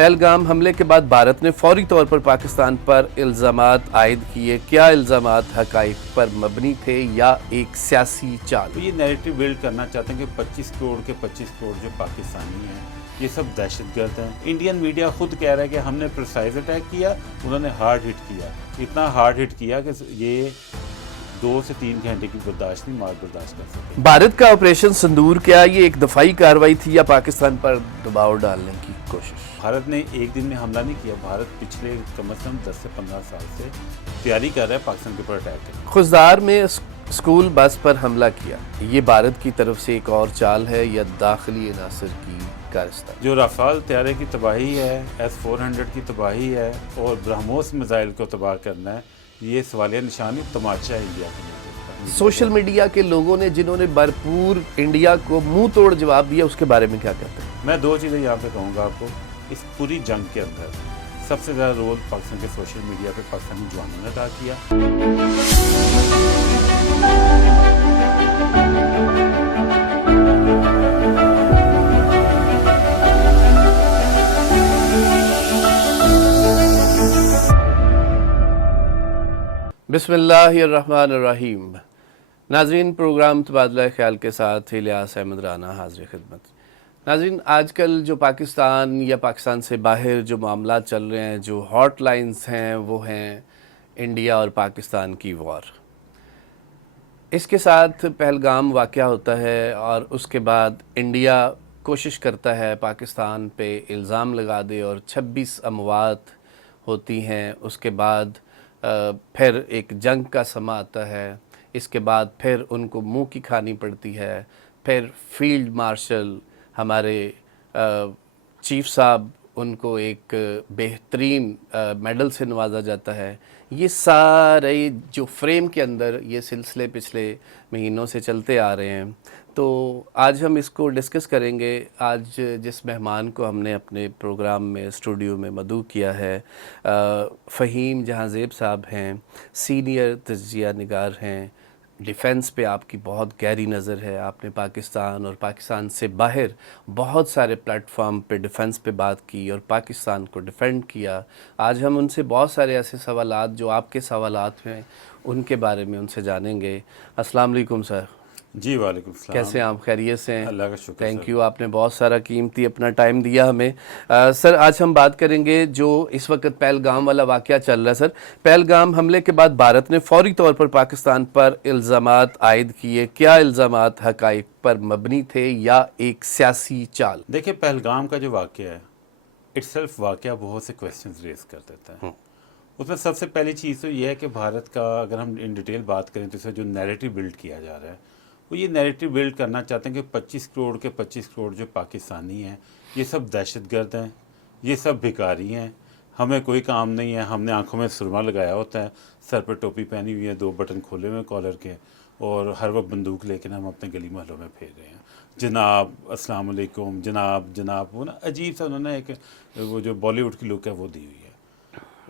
पहलगाम हमले के बाद भारत ने फौरी तौर पर पाकिस्तान पर इल्ज़ामात आयद किए। क्या इल्ज़ामात हक़ाइक़ पर मबनी थे या एक सियासी चाल? तो ये नैरेटिव बिल्ड करना चाहते हैं कि 25 करोड़ के 25 करोड़ जो पाकिस्तानी हैं ये सब दहशतगर्द हैं। इंडियन मीडिया खुद कह रहा है कि हमने प्रिसाइज अटैक किया, उन्होंने हार्ड हिट किया। इतना हार्ड हिट किया कि ये 2 से 3 घंटे की बर्दाश्त नहीं मार बर्दाश्त कर सकते। भारत का ऑपरेशन सिंदूर क्या ये एक दफाई कार्रवाई थी या पाकिस्तान पर दबाव डालने की कोशिश? भारत ने एक दिन में हमला नहीं किया। भारत पिछले कम से कम 10 से 15 साल से तैयारी कर रहा है पाकिस्तान के ऊपर अटैक करने। खुजदार में स्कूल बस पर हमला किया, ये भारत की तरफ से एक और चाल है या दाखिली अनासर की कारस्तानी? जो राफाल तैयारे की तबाही है, S-400 की तबाही है और ब्रह्मोस मिसाइल को तबाह करना है, ये सवालिया निशानी तमाचा है इंडिया के। सोशल मीडिया के लोगों ने जिन्होंने भरपूर इंडिया को मुंह तोड़ जवाब दिया, उसके बारे में क्या कहते हैं? मैं 2 चीज़ें यहाँ पे कहूँगा आपको। इस पूरी जंग के अंदर सबसे ज़्यादा रोल पाकिस्तान के सोशल मीडिया पे पाकिस्तानी जवानों ने अदा किया। बिस्मिल्लाहिर्रहमानिर्रहीम। नाज़रीन, प्रोग्राम तबादला ख्याल के साथ इलियास अहमद राना हाज़िर खिदमत। नाज़रीन, आजकल जो पाकिस्तान या पाकिस्तान से बाहर जो मामला चल रहे हैं, जो हॉट लाइन्स हैं, वो हैं इंडिया और पाकिस्तान की वॉर। इसके साथ पहलगाम वाक़या होता है और उसके बाद इंडिया कोशिश करता है पाकिस्तान पे इल्ज़ाम लगा दे और 26 अमवात होती हैं। उसके बाद फिर एक जंग का समा आता है। इसके बाद फिर उनको मुंह की खानी पड़ती है। फिर फील्ड मार्शल हमारे चीफ साहब, उनको एक बेहतरीन मेडल से नवाजा जाता है। ये सारे जो फ्रेम के अंदर ये सिलसिले पिछले महीनों से चलते आ रहे हैं, तो आज हम इसको डिस्कस करेंगे। आज जिस मेहमान को हमने अपने प्रोग्राम में स्टूडियो में मदऊ किया है, फ़हीम जहांज़ेब साहब हैं, सीनियर तज्ज़िया निगार हैं। डिफ़ेंस पे आपकी बहुत गहरी नज़र है। आपने पाकिस्तान और पाकिस्तान से बाहर बहुत सारे प्लेटफॉर्म पे डिफ़ेंस पे बात की और पाकिस्तान को डिफ़ेंड किया। आज हम उनसे बहुत सारे ऐसे सवालात जो आपके सवालात हैं उनके बारे में उनसे जानेंगे। अस्सलाम वालेकुम सर। जी वालेकुम सलाम। कैसे हैं आप? खैरियत से हैं? अल्लाह का शुक्र। थैंक यू, आपने बहुत सारा कीमती अपना टाइम दिया हमें। सर, आज हम बात करेंगे जो इस वक्त पहलगाम वाला वाक़या चल रहा है। सर, पहलगाम हमले के बाद भारत ने फौरी तौर पर पाकिस्तान पर इल्ज़ामात आयद किए। क्या इल्ज़ामात हक़ाइक़ पर मबनी थे या एक सियासी चाल? देखिए, पहलगाम का जो वाक़या है इटसेल्फ वाक़या बहुत से क्वेश्चंस रेज़ कर देता है। उसमें सबसे पहली चीज़ तो ये है कि भारत का, अगर हम इन डिटेल बात करें तो इसमें जो नैरेटिव बिल्ड किया जा रहा है वो ये नैरेटिव बिल्ड करना चाहते हैं कि 25 करोड़ के 25 करोड़ जो पाकिस्तानी हैं ये सब दहशतगर्द हैं, ये सब भिखारी हैं, हमें कोई काम नहीं है, हमने आंखों में सुरमा लगाया होता है, सर पर टोपी पहनी हुई है, 2 बटन खोले हुए कॉलर के, और हर वक्त बंदूक लेकर हम अपने गली मोहल्लों में फेर रहे हैं। जनाब, अस्सलाम वालेकुम, जनाब जनाब, वो ना अजीब सा उन्होंने एक वो जो बॉलीवुड की लुक है वो दी हुई है।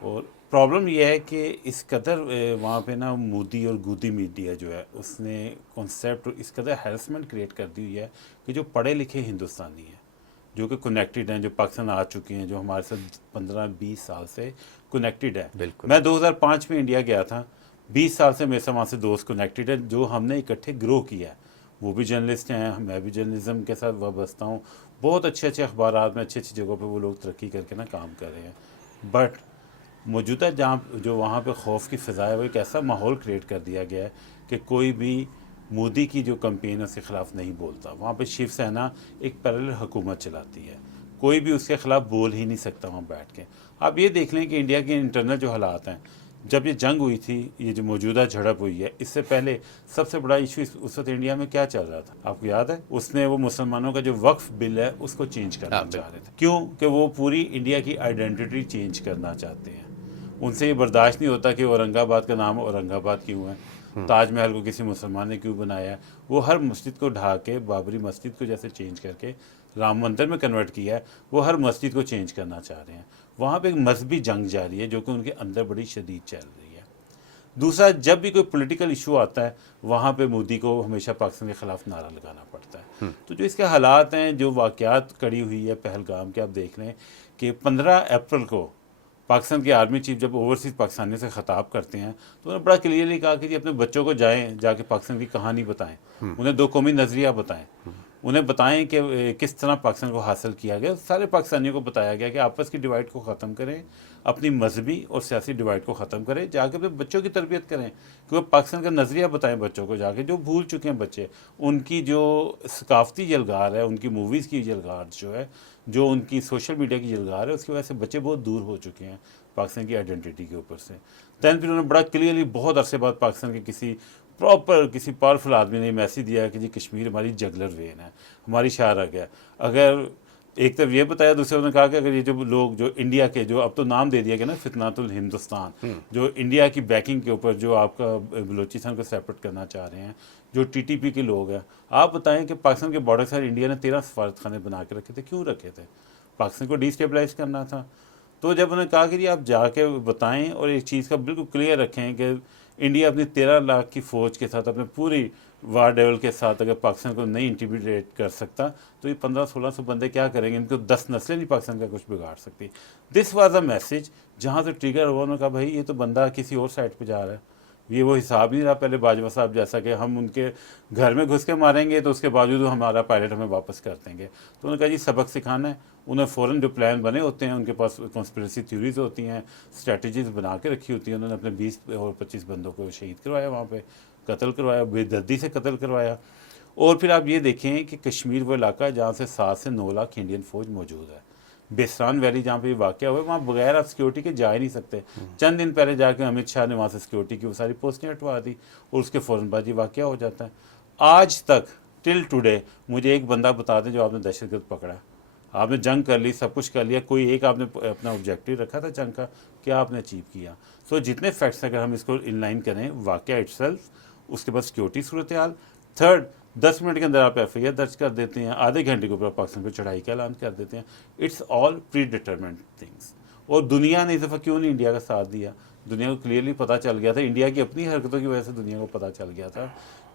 और प्रॉब्लम यह है कि इस कदर वहाँ पे ना मोदी और गोदी मीडिया जो है उसने कॉन्सेप्ट इस कदर हैरेसमेंट क्रिएट कर दी हुई है कि जो पढ़े लिखे हिंदुस्तानी हैं, जो कि कनेक्टेड हैं, जो पाकिस्तान आ चुके हैं, जो हमारे साथ 15-20 साल से कनेक्टेड है। बिल्कुल। मैं 2005 में इंडिया गया था, 20 साल से मेरे से वहाँ से दोस्त कनेक्टेड है, जो हमने इकट्ठे ग्रो किया है। वो भी जर्नलिस्ट हैं, मैं भी जर्नलिज्म के साथ वाबस्ता हूँ। बहुत अच्छे अच्छे अखबारात में अच्छी अच्छी जगहों पर वो लोग तरक्की करके ना काम कर रहे हैं। बट मौजूदा जहाँ जो वहाँ पे खौफ की फ़िज़ा है वो एक ऐसा माहौल क्रिएट कर दिया गया है कि कोई भी मोदी की जो कैंपेन है उसके ख़िलाफ़ नहीं बोलता। वहाँ पे शिवसेना एक पैरेलल हुकूमत चलाती है, कोई भी उसके ख़िलाफ़ बोल ही नहीं सकता वहाँ बैठ के। आप ये देख लें कि इंडिया के इंटरनल जो हालात हैं, जब ये जंग हुई थी, ये जो मौजूदा झड़प हुई है, इससे पहले सबसे बड़ा इशू उस वक्त इंडिया में क्या चल रहा था आपको याद है? उसने वो मुसलमानों का जो वक्फ बिल है उसको चेंज करना चाह रहे थे। क्यों? कि वो पूरी इंडिया की आइडेंटिटी चेंज करना चाहते हैं। उनसे ये बर्दाश्त नहीं होता कि औरंगाबाद का नाम औरंगाबाद क्यों है, ताजमहल को किसी मुसलमान ने क्यों बनाया है। वो हर मस्जिद को ढा के बाबरी मस्जिद को जैसे चेंज करके राम मंदिर में कन्वर्ट किया है, वो हर मस्जिद को चेंज करना चाह रहे हैं। वहाँ पे एक मजहबी जंग जारी है जो कि उनके अंदर बड़ी शदीद चल रही है। दूसरा, जब भी कोई पॉलिटिकल इशू आता है वहाँ पे मोदी को हमेशा पाकिस्तान के ख़िलाफ़ नारा लगाना पड़ता है। तो जो इसके हालात हैं, जो वाक़यात कड़ी हुई है पहलगाम के, आप देख लें कि 15 अप्रैल को पाकिस्तान के आर्मी चीफ जब ओवरसीज पाकिस्तानियों से खिताब करते हैं तो उन्होंने बड़ा क्लियरली कहा कि जी अपने बच्चों को जाके पाकिस्तान की कहानी बताएं, उन्हें दो कौमी नज़रिया बताएं, उन्हें बताएं कि किस तरह पाकिस्तान को हासिल किया गया। सारे पाकिस्तानियों को बताया गया कि आपस की डिवाइड को ख़त्म करें, अपनी मजहबी और सियासी डिवाइड को ख़त्म करें, जाके अपने बच्चों की तरबियत करें कि वो पाकिस्तान का नज़रिया बताएं बच्चों को, जाके जो भूल चुके हैं बच्चे, उनकी जो सकाफती यलगार है, उनकी मूवीज़ की यलगार जो है, जो उनकी सोशल मीडिया की यलगार है, उसकी वजह से बच्चे बहुत दूर हो चुके हैं पाकिस्तान की आइडेंटिटी के ऊपर से। दैन फिर उन्होंने बड़ा क्लियरली बहुत अरसे बाद पाकिस्तान के किसी पावरफुल आदमी ने मैसेज दिया कि जी कश्मीर हमारी जगलर वेन है, हमारी शाहरग है। अगर एक तरफ ये बताया, दूसरे उन्होंने कहा कि अगर ये जो लोग जो इंडिया के, जो अब तो नाम दे दिया गया ना फितनातुल हिंदुस्तान, जो इंडिया की बैकिंग के ऊपर जो आपका बलूचिस्तान को सेपरेट करना चाह रहे हैं, जो टीटीपी के लोग हैं, आप बताएं कि पाकिस्तान के बॉर्डर से इंडिया ने 13 सफारतखाने बना के रखे थे। क्यों रखे थे? पाकिस्तान को डिस्टेबलाइज करना था। तो जब उन्होंने कहा कि जी आप जाके बताएं और एक चीज़ का बिल्कुल क्लियर रखें कि इंडिया अपनी 13 लाख की फ़ौज के साथ, अपने पूरी वार डेवल के साथ अगर पाकिस्तान को नहीं इंटिमिडेट कर सकता तो ये 1500-1600 बंदे क्या करेंगे? इनको 10 नस्लें नहीं पाकिस्तान का कुछ बिगाड़ सकती। दिस वाज अ मैसेज जहाँ से ट्रिगर हुआ। उन्होंने कहा भाई ये तो बंदा किसी और साइड पे जा रहा है, ये वो हिसाब नहीं रहा पहले बाजवा साहब जैसा कि हम उनके घर में घुस के मारेंगे तो उसके बावजूद हमारा पायलट हमें वापस कर देंगे। तो उन्होंने कहा जी सबक सिखाना है। उन्हें फ़ौरन जो प्लान बने होते हैं, उनके पास कॉन्स्पिरेसी थ्योरीज होती हैं, स्ट्रेटजीज बना के रखी होती हैं। उन्होंने अपने 20 और 25 बंदों को शहीद करवाया, वहाँ पे कत्ल करवाया, बेदर्दी से कत्ल करवाया। और फिर आप ये देखें कि कश्मीर वो इलाका है जहाँ से 7 से 9 लाख इंडियन फ़ौज मौजूद है। बेस्तान वैली जहाँ पे ये वाक़या हुआ, वहाँ बगैर आप सिक्योरिटी के जा ही नहीं सकते। चंद दिन पहले जाके अमित शाह ने वहाँ से सिक्योरिटी की वो सारी पोस्टें हटवा दी और उसके फ़ौरन बाद ये वाक़या हो जाता है। आज तक टिल टुडे मुझे एक बंदा बता दें जो आपने दहशतगर्द पकड़ा। आपने जंग कर ली, सब कुछ कर लिया, कोई एक आपने अपना ऑब्जेक्टिव रखा था जंग का, क्या आपने अचीव किया? सो जितने फैक्ट्स अगर हम इसको इनलाइन करें, वाक़या इटसेल्फ, उसके बाद सिक्योरिटी सूरत हाल, थर्ड 10 मिनट के अंदर आप एफआईआर दर्ज कर देते हैं, आधे घंटे के ऊपर पाकिस्तान पर चढ़ाई का ऐलान कर देते हैं। It's all pre determent things. और दुनिया ने इस दफ़ा क्यों नहीं इंडिया का साथ दिया? दुनिया को क्लियरली पता चल गया था, इंडिया की अपनी हरकतों की वजह से दुनिया को पता चल गया था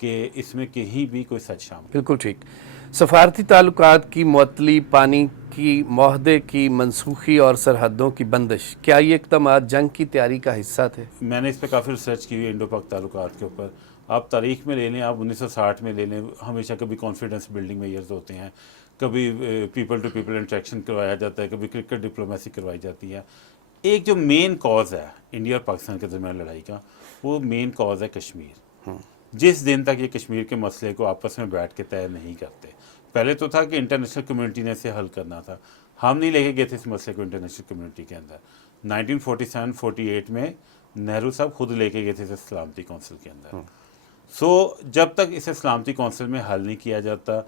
कि इसमें कहीं भी कोई सच शामिल। बिल्कुल ठीक। सफारती ताल्लुकात की मुअत्तली, पानी की मुआहदे की मनसूखी और सरहदों की बंदिश, क्या ये इक़दाम जंग की तैयारी का हिस्सा थे? मैंने इस पर काफ़ी रिसर्च की हुई है इंडो पाक ताल्लुकात के ऊपर। आप तारीख में ले लें, आप 1960 में ले लें, हमेशा कभी कॉन्फिडेंस बिल्डिंग मेजर्स होते हैं, कभी पीपल टू पीपल इंटरेक्शन करवाया जाता है, कभी क्रिकेट डिप्लोमेसी करवाई जाती है। एक जो मेन कॉज है इंडिया और पाकिस्तान के दरमियान लड़ाई का, वो मेन कॉज है कश्मीर। जिस दिन तक ये कश्मीर के मसले को आपस में बैठ के तय नहीं करते, पहले तो था कि इंटरनेशनल कम्युनिटी ने इसे हल करना था, हम नहीं लेके गए थे इस मसले को इंटरनेशनल कम्युनिटी के अंदर। 1947-48 में नेहरू साहब खुद लेके गए थे इसे सलामती कौंसिल के अंदर। सो जब तक इसे सलामती कौंसिल में हल नहीं किया जाता,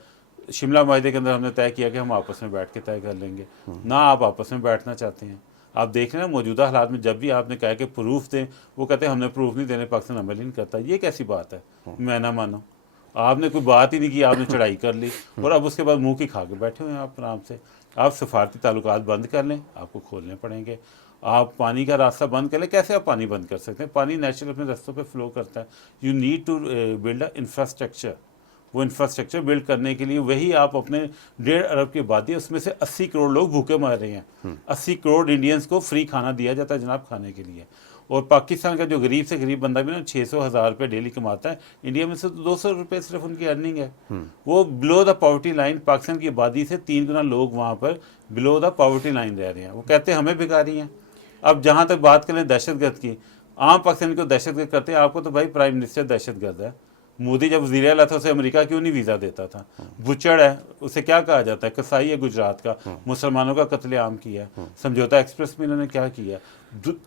शिमला माहदे के अंदर हमने तय किया कि हम आपस में बैठ के तय कर लेंगे, ना आप आपस में बैठना चाहते हैं। आप देख रहे हैं मौजूदा हालात में जब भी आपने कहा कि प्रूफ दें, वो कहते हैं हमने प्रूफ नहीं देने, पाकिस्तान अमल ही नहीं करता। ये कैसी बात है? मैं ना मानो, आपने कोई बात ही नहीं की, आपने चढ़ाई कर ली और अब उसके बाद मुंह की खा के बैठे हुए हैं आप आराम से। आप सफारती ताल्लुकात बंद कर लें, आपको खोलने पड़ेंगे। आप पानी का रास्ता बंद कर लें, कैसे आप पानी बंद कर सकते हैं? पानी नेचुरल अपने रास्तों पे फ्लो करता है। You need to build a infrastructure. वो इंफ्रास्ट्रक्चर बिल्ड करने के लिए वही आप अपने 1.5 अरब की आबादी है, उसमें से 80 करोड़ लोग भूखे मर रहे हैं। 80 करोड़ इंडियंस को फ्री खाना दिया जाता है जनाब खाने के लिए। और पाकिस्तान का जो गरीब से गरीब बंदा भी ना 600,000 रुपये डेली कमाता है, इंडिया में से तो 200 रुपये सिर्फ उनकी अर्निंग है। वो below the poverty line, Pakistan की आबादी से 3 गुना लोग वहाँ पर बिलो द पॉवर्टी लाइन रह रहे हैं। वो कहते हैं हमें भिखारी हैं। अब जहाँ तक बात करें दहशतगर्द की, आम पाकिस्तानी को दहशतगर्द करते हैं, आपको तो भाई प्राइम मिनिस्टर दहशतगर्द है। मोदी जब वज़ीर आला था उसे अमेरिका क्यों नहीं वीज़ा देता था? बुचड़ है, उसे क्या कहा जाता है? कसाई है गुजरात का, मुसलमानों का कत्लेआम किया। समझौता एक्सप्रेस में इन्होंने क्या किया?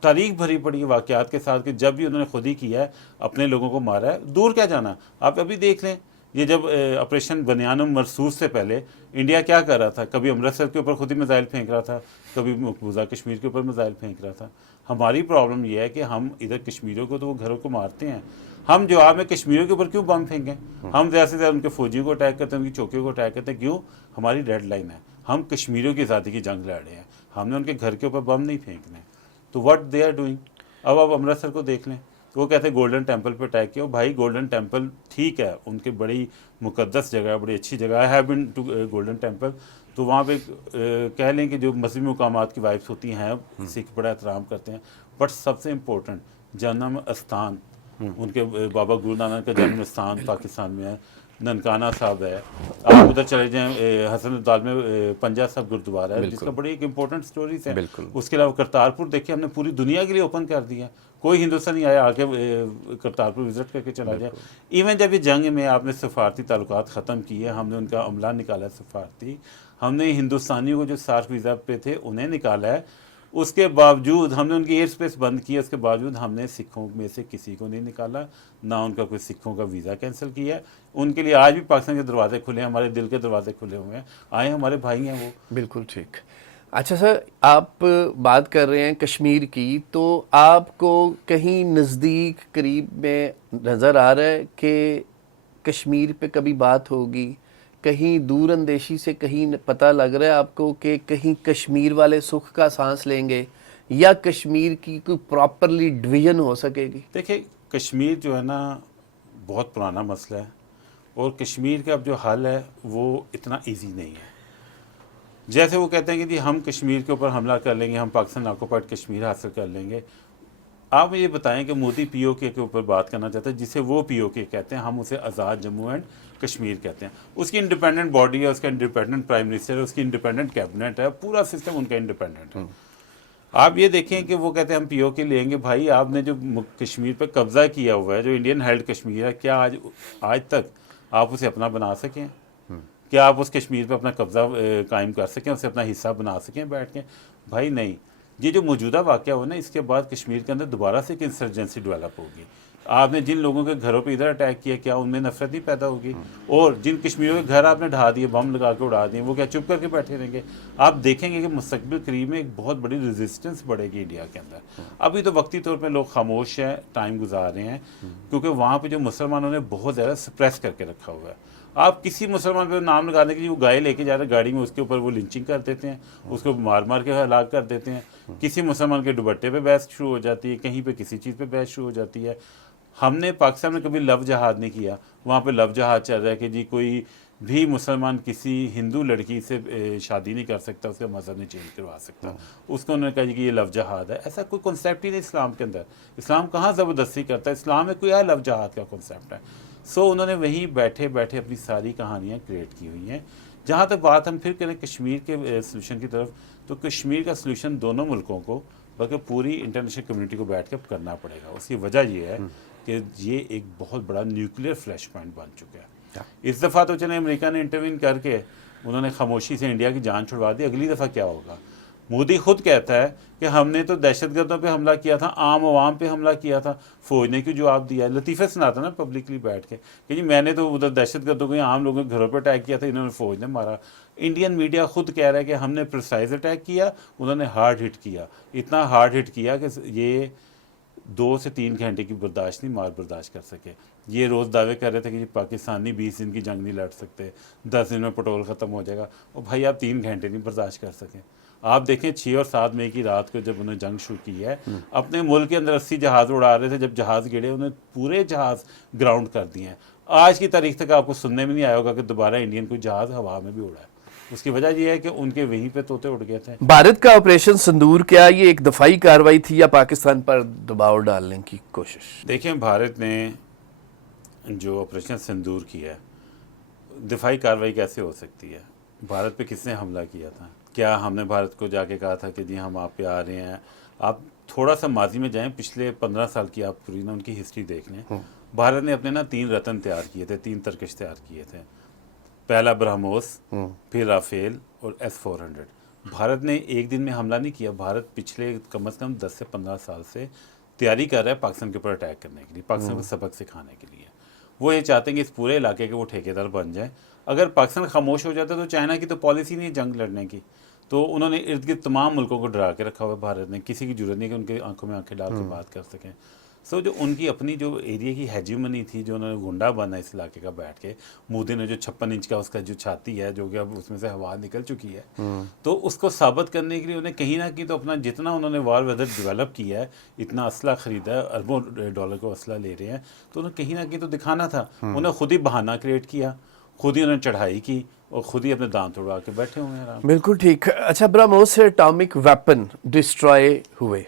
तारीख भरी पड़ी वाक़यात के साथ कि जब भी उन्होंने खुद ही किया है, अपने लोगों को मारा है। दूर क्या जाना, आप अभी देख लें, ये जब ऑपरेशन बनियानुम मरसूस से पहले इंडिया क्या कर रहा था? कभी अमृतसर के ऊपर खुद ही मिसाइल फेंक रहा था, कभी मकबूजा कश्मीर के ऊपर मिसाइल फेंक रहा था। हमारी प्रॉब्लम यह है कि हम इधर कश्मीरियों को तो वो घरों को मारते हैं, हम जवाब में कश्मीरियों के ऊपर क्यों बम फेंकें? हम ज़्यादा से ज़्यादा उनके फौजियों को अटैक करते हैं, उनकी चौकियों को अटैक करते हैं। क्यों? हमारी डेड लाइन है, हम कश्मीरियों की आज़ादी की जंग लड़ रहे हैं, हमने उनके घर के ऊपर बम नहीं फेंकने। तो व्हाट दे आर डूइंग। अब आप अमृतसर को देख लें, वो कहते हैं गोल्डन टेम्पल पे अटैक किया। भाई गोल्डन टेम्पल ठीक है, उनकी बड़ी मुकद्दस जगह है, बड़ी अच्छी जगह है, have been to golden temple. तो वहाँ पे कह लें कि जो मजहबी मुकामात की वाइब्स होती हैं सिख बड़ा एहतराम करते हैं। बट सबसे इम्पोर्टेंट जन्म स्थान उनके बाबा गुरु नानक का जन्म स्थान पाकिस्तान में है, ननकाना साहब है। आप उधर चले जाएं हसनउद्दौला में पंजा साहब गुरुद्वारा है, जिसका बड़ी एक इम्पोर्टेंट स्टोरीज है। उसके अलावा करतारपुर देखिए, हमने पूरी दुनिया के लिए ओपन कर दिया। कोई हिंदुस्तानी आया आके करतारपुर विजिट करके चला जाए। इवन जब ये जंग में आपने सफारती ताल्लुकात ख़त्म किए, हमने उनका अमला निकाला है सफारती, हमने हिंदुस्तानियों को जो सार्क वीज़ा पे थे उन्हें निकाला है। उसके बावजूद हमने उनकी एयर स्पेस बंद की है, उसके बावजूद हमने सिखों में से किसी को नहीं निकाला, ना उनका कोई सिखों का वीज़ा कैंसिल किया है। उनके लिए आज भी पाकिस्तान के दरवाजे खुले हैं, हमारे दिल के दरवाजे खुले हुए हैं, आए हमारे भाई हैं वो। बिल्कुल ठीक। अच्छा सर, आप बात कर रहे हैं कश्मीर की, तो आपको कहीं नज़दीक करीब में नज़र आ रहा है कि कश्मीर पे कभी बात होगी? कहीं दूर अंदेशी से कहीं पता लग रहा है आपको कि कहीं कश्मीर वाले सुख का सांस लेंगे या कश्मीर की कोई प्रॉपरली डिवीजन हो सकेगी? देखिए, कश्मीर जो है ना बहुत पुराना मसला है, और कश्मीर का अब जो हल है वो इतना इजी नहीं है। जैसे वो कहते हैं कि जी हम कश्मीर के ऊपर हमला कर लेंगे, हम पाकिस्तान ऑक्युपाइड कश्मीर हासिल कर लेंगे। आप ये बताएं कि मोदी पीओके के ऊपर बात करना चाहते हैं, जिसे वो पीओके कहते हैं, हम उसे आज़ाद जम्मू एंड कश्मीर कहते हैं। उसकी इंडिपेंडेंट बॉडी है, उसका इंडिपेंडेंट प्राइम मिनिस्टर है, उसकी इंडिपेंडेंट कैबिनेट है, पूरा सिस्टम उनका इंडिपेंडेंट है। आप ये देखें कि वो कहते हैं हम पीओके लेंगे। भाई आपने जो कश्मीर पर कब्जा किया हुआ है, जो इंडियन हेल्ड कश्मीर है, क्या आज तक आप उसे अपना बना सकें? क्या आप उस कश्मीर पर अपना कब्जा कायम कर सकें, उसे अपना हिस्सा बना सकें बैठ के? भाई नहीं। ये जो मौजूदा वाक़या हुआ ना, इसके बाद कश्मीर के अंदर दोबारा से एक इंसर्जेंसी डेवलप होगी। आपने जिन लोगों के घरों पे इधर अटैक किया, क्या उनमें नफरत नहीं पैदा होगी? और जिन कश्मीरियों के घर आपने ढा दिए, बम लगा के उड़ा दिए, वो क्या चुप करके बैठे रहेंगे? आप देखेंगे कि मुस्तकबिल करीब में एक बहुत बड़ी रेजिस्टेंस बढ़ेगी इंडिया के अंदर। अभी तो वक्ती तौर पर लोग खामोश हैं, टाइम गुजार रहे हैं, क्योंकि वहाँ पर जो मुसलमानों ने बहुत ज़्यादा सप्रेस करके रखा हुआ है। आप किसी मुसलमान पे नाम लगाने के लिए वो गाय लेके जा रहे हैं गाड़ी में, उसके ऊपर वो लिंचिंग कर देते हैं, उसको मार मार के हलाक कर देते हैं। किसी मुसलमान के दुपट्टे पे बहस शुरू हो जाती है, कहीं पे किसी चीज़ पे बहस शुरू हो जाती है। हमने पाकिस्तान में कभी लव जहाद नहीं किया, वहाँ पे लव जहाद चल रहा है कि जी कोई भी मुसलमान किसी हिंदू लड़की से शादी नहीं कर सकता, उसका मज़हब नहीं चेंज करवा सकता। उसको उन्होंने कहा कि ये लव जहाद है। ऐसा कोई कॉन्सेप्ट ही नहीं इस्लाम के अंदर। इस्लाम कहाँ ज़बरदस्ती करता है? इस्लाम में कोई लव जहाद का कॉन्सेप्ट है। सो उन्होंने वहीं बैठे बैठे अपनी सारी कहानियाँ क्रिएट की हुई हैं। जहाँ तक बात हम फिर करें कश्मीर के सलूशन की तरफ, तो कश्मीर का सलूशन दोनों मुल्कों को, बल्कि पूरी इंटरनेशनल कम्युनिटी को बैठ कर करना पड़ेगा। उसकी वजह यह है कि ये एक बहुत बड़ा न्यूक्लियर फ्लैश पॉइंट बन चुका है। इस दफ़ा तो चले अमेरिका ने इंटरवीन करके उन्होंने खामोशी से इंडिया की जान छुड़वा दी। अगली दफ़ा क्या होगा? मोदी खुद कहता है कि हमने तो दहशतगर्दों पे हमला किया था, आम आवाम पे हमला किया था, फौज ने क्यों जवाब दिया? लतीफ़े सुनाता ना पब्लिकली बैठ के कि जी मैंने तो उधर दहशतगर्दों को, आम लोगों के घरों पर अटैक किया था, इन्होंने फौज ने मारा। इंडियन मीडिया खुद कह रहा है कि हमने प्रिसाइज अटैक किया, उन्होंने हार्ड हिट किया। इतना हार्ड हिट किया कि ये 2 से 3 घंटे की बर्दाश्त नहीं, मार बर्दाश्त कर सके। ये रोज़ दावे कर रहे थे कि पाकिस्तानी 20 दिन की जंग नहीं लड़ सकते, 10 दिन में पेट्रोल ख़त्म हो जाएगा। और भाई आप 3 घंटे नहीं बर्दाश्त कर सके। आप देखें 6 और 7 मई की रात को जब उन्होंने जंग शुरू की है, अपने मुल्क के अंदर 80 जहाज़ उड़ा रहे थे। जब जहाज़ गिरे उन्होंने पूरे जहाज़ ग्राउंड कर दिए हैं। आज की तारीख तक आपको सुनने में नहीं आया होगा कि दोबारा इंडियन कोई जहाज़ हवा में भी उड़ा है। उसकी वजह यह है कि उनके वहीं पे तोते उड़ गए थे। भारत का ऑपरेशन सिंदूर, क्या ये एक दफाई कार्रवाई थी या पाकिस्तान पर दबाव डालने की कोशिश? देखिए, भारत ने जो ऑपरेशन सिंदूर किया है, दिफाई कार्रवाई कैसे हो सकती है? भारत पे किसने हमला किया था? क्या हमने भारत को जाके कहा था कि जी हम आप पे आ रहे हैं? आप थोड़ा सा माजी में जाएं, पिछले 15 साल की आप पूरी ना उनकी हिस्ट्री देख लें। भारत ने अपने ना 3 रत्न तैयार किए थे, 3 तरकश तैयार किए थे। पहला ब्रह्मोस, फिर राफेल और S-400। भारत ने एक दिन में हमला नहीं किया। भारत पिछले कम से कम 10 से 15 साल से तैयारी कर रहा है पाकिस्तान के ऊपर अटैक करने के लिए, पाकिस्तान को सबक सिखाने के लिए। वो ये चाहते हैं कि इस पूरे इलाके के वो ठेकेदार बन जाए। अगर पाकिस्तान खामोश हो जाता तो चाइना की तो पॉलिसी नहीं है जंग लड़ने की, तो उन्होंने इर्द गिर्द तमाम मुल्कों को डरा के रखा हुआ है भारत ने। किसी की जरूरत नहीं कि उनके आंखों में आंखें डाल के बात कर सकें। सो जो उनकी अपनी जो एरिया की हेजिमनी थी, जो उन्होंने गुंडा बना इस इलाके का बैठ के, मोदी ने जो 56 इंच का उसका जो छाती है, जो कि अब उसमें से हवा निकल चुकी है, तो उसको साबित करने के लिए उन्हें कहीं ना कहीं तो अपना जितना उन्होंने वार वेदर डेवलप किया है, इतना असला खरीदा है, अरबों डॉलर को असला ले रहे हैं, तो उन्हें कहीं ना कहीं तो दिखाना था। उन्हें खुद ही बहाना क्रिएट किया, खुद ही उन्होंने चढ़ाई की और खुद ही अपने दांत उड़वा के बैठे हुए हैं आराम। बिल्कुल ठीक। अच्छा, ब्रह्मोस से एटॉमिक वेपन डिस्ट्रॉय हुए,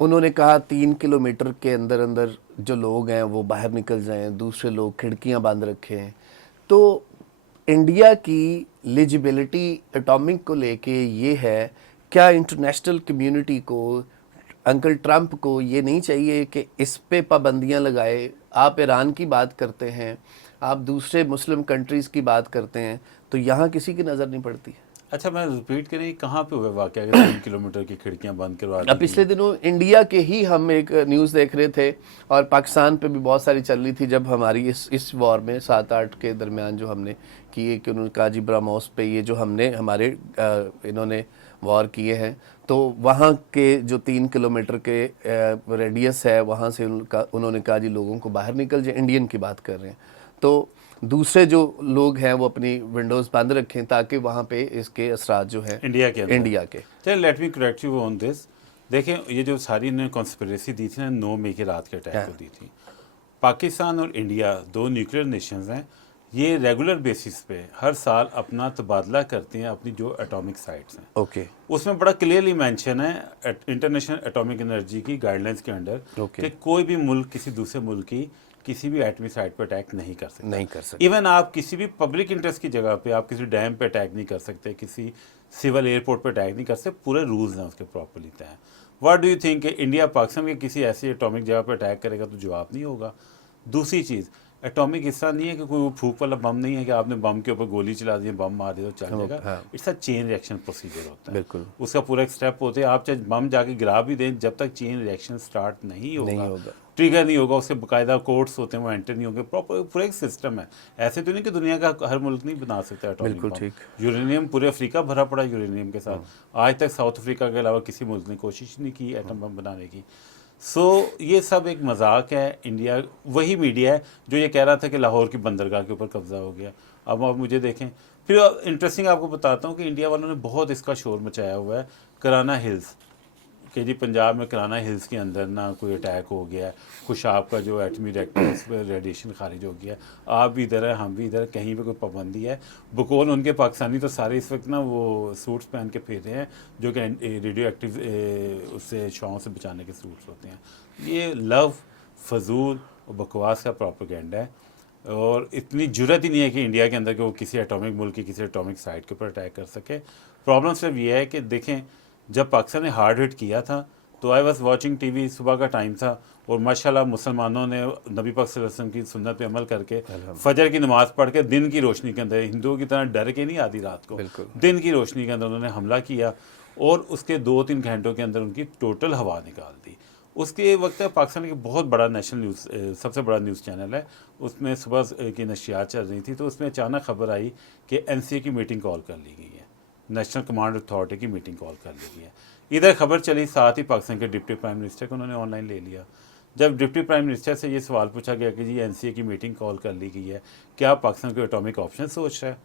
उन्होंने कहा 3 किलोमीटर के अंदर अंदर जो लोग हैं वो बाहर निकल जाएं, दूसरे लोग खिड़कियां बंद रखें। तो इंडिया की एलिजिबिलिटी एटॉमिक को लेके ये है, क्या इंटरनेशनल कम्युनिटी को, अंकल ट्रंप को ये नहीं चाहिए कि इस पे पाबंदियां लगाए? आप ईरान की बात करते हैं, आप दूसरे मुस्लिम कंट्रीज़ की बात करते हैं, तो यहाँ किसी की नज़र नहीं पड़ती। अच्छा, मैं रिपीट करें, कहाँ पे हुए वाकया कि 3 किलोमीटर की खिड़कियां बंद करवा दी? अब पिछले दिनों इंडिया के ही हम एक न्यूज़ देख रहे थे और पाकिस्तान पे भी बहुत सारी चल रही थी, जब हमारी इस वॉर में 7-8 के दरमियान जो हमने किए, कि उन्होंने कहा जी ब्रह्मोस पे ये जो हमने हमारे इन्होंने वॉर किए हैं, तो वहाँ के जो 3 किलोमीटर के रेडियस है, वहाँ से उन्होंने कहा जी लोगों को बाहर निकल जाए। इंडियन की बात कर रहे हैं, तो दूसरे जो लोग हैं वो अपनी विंडोज़ बंद रखें ताकि वहाँ पे इसके असरात जो हैं इंडिया के अंदर। इंडिया के। चलिए, let me correct you on this. देखें, ये जो सारी इन्होंने कॉन्स्पिरेसी दी थी ना 9 मई के रात के अटैक को दी थी, पाकिस्तान और इंडिया 2 न्यूक्लियर नेशंस हैं, ये रेगुलर बेसिस पे हर साल अपना तबादला करते हैं अपनी जो एटॉमिक साइट्स हैं। ओके। उसमें बड़ा क्लियरली मेंशन है इंटरनेशनल एटॉमिक एनर्जी की गाइडलाइंस के अंडर कि कोई भी मुल्क किसी दूसरे मुल्क की किसी भी एटमी साइट पर अटैक नहीं कर सकता। इवन आप किसी भी पब्लिक इंटरेस्ट की जगह पे, आप किसी डैम पे अटैक नहीं कर सकते, किसी सिविल एयरपोर्ट पे अटैक नहीं कर सकते, पूरे रूल्स हैं उसके प्रॉपर्ली तय हैं। व्हाट डू यू थिंक कि इंडिया पाकिस्तान के किसी ऐसी एटॉमिक जगह पर अटैक करेगा तो जवाब नहीं होगा? दूसरी चीज़, एटॉमिक हिस्सा नहीं है कि कोई फूक वाला बम नहीं है कि आपने बम के ऊपर गोली चला दी, बम मार दिया तो चल जाएगा। It's a chain reaction procedure होता है। बिल्कुल। उसका पूरा एक स्टेप होते हैं। आप चाहे बम जाके गिरा भी दें, जब तक चेन रिएक्शन स्टार्ट नहीं होगा, ट्रिगर नहीं होगा, उसके बाकायदा कोड्स होते हैं, वो एंटर नहीं होंगे, प्रॉपर पूरा एक सिस्टम है। ऐसे तो नहीं कि दुनिया का हर मुल्क नहीं बना सकता एटॉमिक बम। यूरेनियम पूरे अफ्रीका भरा पड़ा यूरेनियम के साथ। आज तक साउथ अफ्रीका के अलावा किसी मुल्क ने कोशिश नहीं की एटम बम बनाने की। ये सब एक मजाक है। इंडिया वही मीडिया है जो ये कह रहा था कि लाहौर की बंदरगाह के ऊपर कब्जा हो गया। अब आप मुझे देखें, फिर इंटरेस्टिंग आपको बताता हूँ कि इंडिया वालों ने बहुत इसका शोर मचाया हुआ है कराना हिल्स, कि जी पंजाब में कराना हिल्स के अंदर ना कोई अटैक हो गया है, खुशाब का जो एटमी रिएक्टर उस पर रेडिएशन खारिज हो गया, आप भी इधर है हम भी इधर, कहीं पे कोई पाबंदी है। बकौल उनके पाकिस्तानी तो सारे इस वक्त ना वो सूट्स पहन के फिर रहे हैं जो कि रेडियो एक्टिव उससे शॉक से बचाने के सूट्स होते हैं। ये लव फजूल और बकवास का प्रोपेगेंडा है, और इतनी जुर्रत ही नहीं है कि इंडिया के अंदर कि वो किसी एटॉमिक मुल्क की किसी एटॉमिक साइट के ऊपर अटैक कर सके। प्रॉब्लम सिर्फ ये है कि देखें, जब पाकिस्तान ने हार्ड हिट किया था तो आई वॉज वॉचिंग टीवी, सुबह का टाइम था, और माशाल्लाह मुसलमानों ने नबी पाक सल्लल्लाहु अलैहि वसल्लम की सुन्नत पे अमल करके फजर की नमाज़ पढ़ के दिन की रोशनी के अंदर, हिंदुओं की तरह डर के नहीं आधी रात को, दिन की रोशनी के अंदर उन्होंने हमला किया और उसके 2-3 घंटों के अंदर उनकी टोटल हवा निकाल दी। उसके वक्त पाकिस्तान की बहुत बड़ा नेशनल न्यूज़, सबसे बड़ा न्यूज़ चैनल है, उसमें सुबह की नशियात चल रही थी, तो उसमें अचानक खबर आई कि NCA की मीटिंग कॉल कर ली गई है, नेशनल कमांड अथॉरिटी की मीटिंग कॉल कर ली गई है। इधर खबर चली, साथ ही पाकिस्तान के डिप्टी प्राइम मिनिस्टर को उन्होंने ऑनलाइन ले लिया। जब डिप्टी प्राइम मिनिस्टर से ये सवाल पूछा गया कि जी NCA की मीटिंग कॉल कर ली गई है, क्या पाकिस्तान को एटॉमिक ऑप्शन सोच रहा है,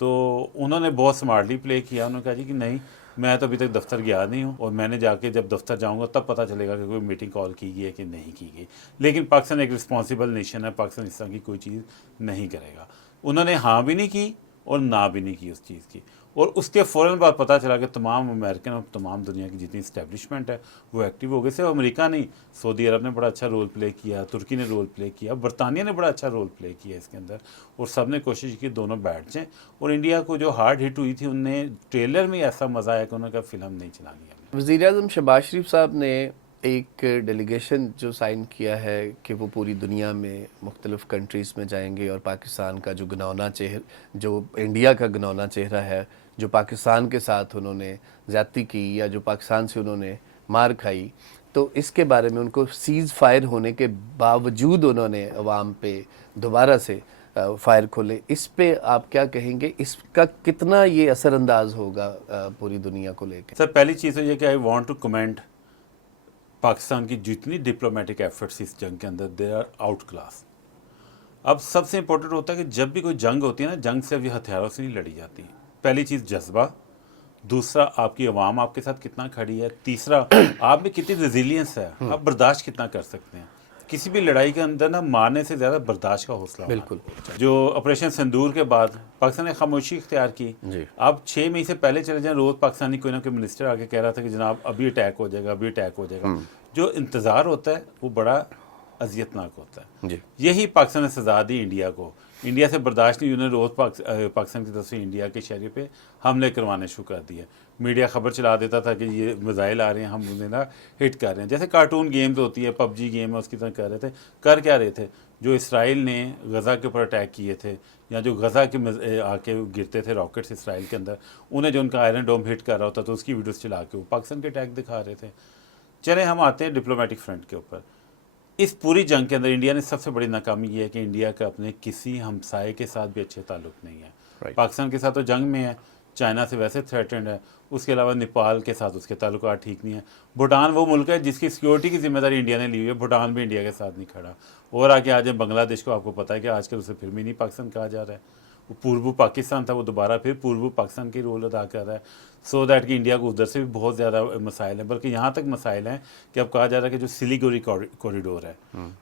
तो उन्होंने बहुत स्मार्टली प्ले किया। उन्होंने कहा जी कि नहीं, मैं तो अभी तक दफ्तर गया नहीं हूँ, और मैंने जाके जब दफ्तर जाऊँगा तब पता चलेगा कि कोई मीटिंग कॉल की गई है कि नहीं की गई। लेकिन पाकिस्तान एक रिस्पॉन्सिबल नेशन है, पाकिस्तान इस तरह की कोई चीज़ नहीं करेगा। उन्होंने हाँ भी नहीं की और ना भी नहीं की उस चीज़ की, और उसके फ़ौरन बाद पता चला कि तमाम अमेरिकन और तमाम दुनिया की जितनी इस्टेब्लिशमेंट है वो एक्टिव हो गए। सिर्फ अमेरिका नहीं, सऊदी अरब ने बड़ा अच्छा रोल प्ले किया, तुर्की ने रोल प्ले किया, बरतानिया ने बड़ा अच्छा रोल प्ले किया इसके अंदर, और सब ने कोशिश की दोनों बैठ जाएँ। और इंडिया को जो हार्ड हिट हुई थी, उनने ट्रेलर में ऐसा मज़ा आया कि उन्होंने कहा फ़िल्म नहीं चलानी है। वज़ीर-ए-आज़म शहबाज शरीफ साहब ने एक डेलीगेशन जो साइन किया है कि वो पूरी दुनिया में मुख्तलिफ़ कंट्रीज़ में जाएंगे और पाकिस्तान का जो घिनौना चेहरा, जो इंडिया का घिनौना चेहरा है, जो पाकिस्तान के साथ उन्होंने ज़्यादती की या जो पाकिस्तान से उन्होंने मार खाई, तो इसके बारे में उनको सीज़ फायर होने के बावजूद उन्होंने अवाम पे दोबारा से फायर खोले। इस पे आप क्या कहेंगे, इसका कितना ये असरअंदाज होगा पूरी दुनिया को लेकर? सर, पहली चीज़ तो ये कि I want to comment Pakistan की जितनी डिप्लोमेटिक एफर्ट्स इस जंग के अंदर दे आर आउट क्लास। अब सबसे इम्पोर्टेंट होता है कि जब भी कोई जंग होती है ना, जंग से अभी हथियारों से नहीं लड़ी जाती। पहली चीज़ जज्बा, दूसरा आपकी आवाम आपके साथ कितना खड़ी है, तीसरा आप में कितनी रेजिलियंस है, आप बर्दाश्त कितना कर सकते हैं। किसी भी लड़ाई के अंदर ना मारने से ज़्यादा बर्दाश्त का हौसला होना। बिल्कुल। जो ऑपरेशन सिंदूर के बाद पाकिस्तान ने खामोशी इख्तियार की। जी। अब 6 मई से पहले चले जाएं, रोज़ पाकिस्तानी कोई ना कोई मिनिस्टर आके कह रहा था कि जनाब अभी अटैक हो जाएगा, अभी अटैक हो जाएगा। जो इंतज़ार होता है वो बड़ा अजियतनाक होता है। जी। यही पाकिस्तान ने सजा दी इंडिया को। इंडिया से बर्दाश्त नहीं, उन्होंने रोज़ पाकिस्तान की तरफ से इंडिया के शहरी पे हमले करवाने शुरू कर दिए। मीडिया खबर चला देता था कि ये मिज़ाइल आ रहे हैं, हम उन्हें ना हिट कर रहे हैं। जैसे कार्टून गेम्स होती है, पबजी गेम है, उसकी तरह कर रहे थे। कर क्या रहे थे? जो इसराइल ने गज़ा के ऊपर अटैक किए थे, या जो गज़ा के आके गिरते थे रॉकेट्स इसराइल के अंदर, उन्हें जो उनका आयरन डोम हिट कर रहा होता तो उसकी वीडियोस चला के वो पाकिस्तान के अटैक दिखा रहे थे। चले हम आते हैं डिप्लोमेटिक फ्रंट के ऊपर। इस पूरी जंग के अंदर इंडिया ने सबसे बड़ी नाकामी ये है कि इंडिया का अपने किसी हमसाये के साथ भी अच्छे ताल्लुक नहीं है। Right. पाकिस्तान के साथ तो जंग में है, चाइना से वैसे थ्रेटेंड है, उसके अलावा नेपाल के साथ उसके ताल्लुकात ठीक नहीं है। भूटान वो मुल्क है जिसकी सिक्योरिटी की जिम्मेदारी इंडिया ने ली हुई है, भूटान भी इंडिया के साथ नहीं खड़ा। और आगे आ जाए बांग्लादेश को, आपको पता है कि आजकल उसे फिर भी नहीं पाकिस्तान कहा जा रहा है। वो पूर्व पाकिस्तान था, वो दोबारा फिर पूर्व पाकिस्तान की रोल अदा कर रहा है। सो दैट कि इंडिया को उधर से भी बहुत ज़्यादा मसाइल हैं, बल्कि यहाँ तक मसाइल हैं कि अब कहा जा रहा है कि जो सिलीगुड़ी कॉरिडोर है,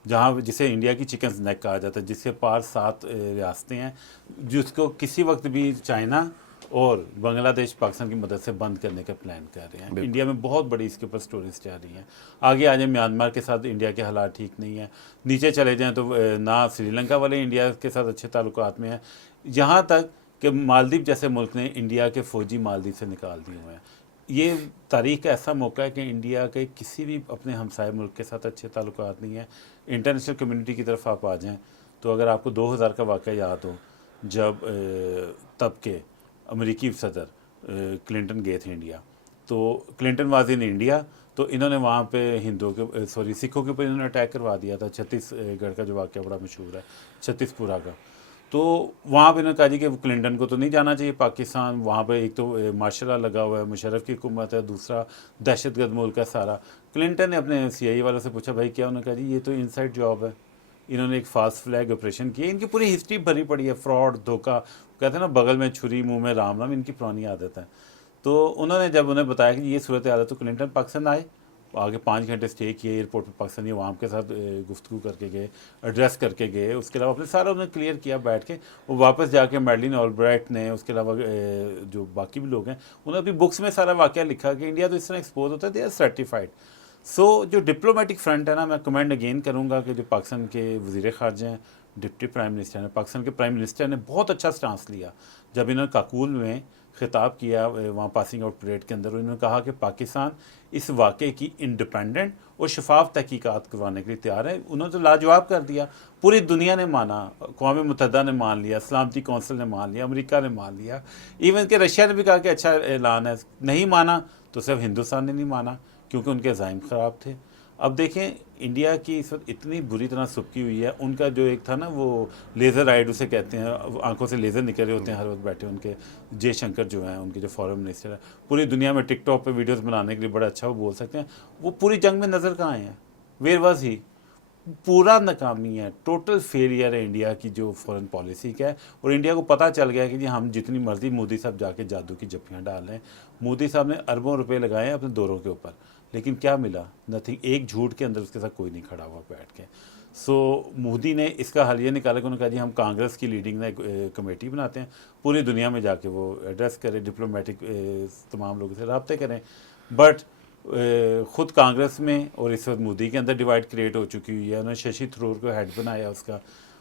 जहाँ जिसे इंडिया की चिकन नेक कहा जाता है, जिसके पार 7 रियासतें हैं, जिसको किसी वक्त भी चाइना और बांग्लादेश पाकिस्तान की मदद से बंद करने का प्लान कर रहे हैं। इंडिया में बहुत बड़ी इसके ऊपर स्टोरीज जा रही हैं। आगे आ जाए म्यांमार के साथ इंडिया के हालात ठीक नहीं है। नीचे चले जाएं तो ना श्रीलंका वाले इंडिया के साथ अच्छे ताल्लुकात में हैं, यहाँ तक कि मालदीव जैसे मुल्क ने इंडिया के फ़ौजी मालदीव से निकाल दिए हुए हैं। ये तारीख का ऐसा मौका है कि इंडिया के किसी भी अपने हमसाय मुल्क के साथ अच्छे ताल्लुकात नहीं है। इंटरनेशनल कम्युनिटी की तरफ आप आ जाएं तो अगर आपको 2000 का वाक़या याद हो, जब तब के अमेरिकी सदर क्लिंटन गए थे इंडिया, तो क्लिंटन वाज इन इंडिया, तो इन्होंने वहाँ पे हिंदुओं के सिखों के ऊपर इन्होंने अटैक करवा दिया था। छत्तीसगढ़ का जो वाक़या बड़ा मशहूर है, छत्तीसपुरा का। तो वहाँ पे इन्होंने कहा जी कि क्लिंटन को तो नहीं जाना चाहिए पाकिस्तान। वहाँ पे एक तो मार्शल लॉ लगा हुआ है, मुशर्रफ की हुकूमत है, दूसरा दहशतगर्द मुल्क है सारा। क्लिंटन ने अपने CIA वालों से पूछा भाई क्या, उन्होंने कहा जी ये तो इनसाइड जॉब है। इन्होंने एक फास्ट फ्लैग ऑपरेशन किया। इनकी पूरी हिस्ट्री भरी पड़ी है, फ्रॉड, धोखा, कहते हैं ना बगल में छुरी मुंह में राम राम, इनकी पुरानी आदत है। तो उन्होंने जब उन्हें बताया कि ये सूरत हाल है, तो क्लिंटन पाकिस्तान आए, आगे 5 घंटे स्टे किए एयरपोर्ट पर, पाकिस्तानी अवाम के साथ गुफ्तगू करके गए, एड्रेस करके गए। उसके अलावा अपने सारा उन्होंने क्लियर किया बैठ के। वो वापस जाके मैडलिन ऑलब्राइट ने, उसके अलावा जो बाकी भी लोग हैं, उन्होंने अपनी बुक्स में सारा वाक़या लिखा कि इंडिया तो इस तरह एक्सपोज होता है, दे आर सर्टिफाइड। सो जो डिप्लोमेटिक फ्रंट है ना, मैं कमेंड अगेन करूँगा कि जो पाकिस्तान के वज़ीर ख़ारजा हैं, डिप्टी प्राइम मिनिस्टर ने, पाकिस्तान के प्राइम मिनिस्टर ने बहुत अच्छा स्टांस लिया जब इन्होंने काकूल में खिताब किया वहाँ पासिंग आउट परेड के अंदर। उन्होंने कहा कि पाकिस्तान इस वाक़े की इंडिपेंडेंट और शफाफ तहकीकात करवाने के लिए तैयार है। उन्होंने तो लाजवाब कर दिया, पूरी दुनिया ने माना, अक़वाम मुत्तहिदा ने मान लिया, सलामती कौंसिल ने मान लिया, अमेरिका ने मान लिया, इवन के रशिया ने भी कहा कि अच्छा ऐलान है। नहीं माना तो सिर्फ हिंदुस्तान ने नहीं माना क्योंकि उनके अज़ाइम ख़राब थे। अब देखें इंडिया की इस वक्त इतनी बुरी तरह सुबकी हुई है। उनका जो एक था ना, वो लेज़र राइड उसे कहते हैं, आंखों से लेज़र निकल रहे होते हैं हर वक्त बैठे। उनके जयशंकर जो हैं, उनके जो फॉरेन मिनिस्टर है, पूरी दुनिया में टिकटॉक पे वीडियोस बनाने के लिए बड़ा अच्छा वो बोल सकते हैं। वो पूरी जंग में नज़र कहाँ आए हैं? Where was he? पूरा नाकामी है, टोटल फेलियर है इंडिया की जो फॉरेन पॉलिसी का है। और इंडिया को पता चल गया कि जी हम जितनी मर्जी मोदी साहब जाके जादू की जप्पियाँ डाल रहे हैं। मोदी साहब ने अरबों रुपए लगाए हैं अपने दौरों के ऊपर, लेकिन क्या मिला? नथिंग। एक झूठ के अंदर उसके साथ कोई नहीं खड़ा हुआ बैठ के। सो मोदी ने इसका हल ये निकाला कि उन्होंने कहा जी हम कांग्रेस की लीडिंग में कमेटी बनाते हैं, पूरी दुनिया में जाके वो एड्रेस करें, डिप्लोमेटिक तमाम लोगों से रब्ते करें। बट ख़ुद कांग्रेस में और इस वक्त मोदी के अंदर डिवाइड क्रिएट हो चुकी हुई है। उन्होंने शशि थरूर को हेड बनाया उसका,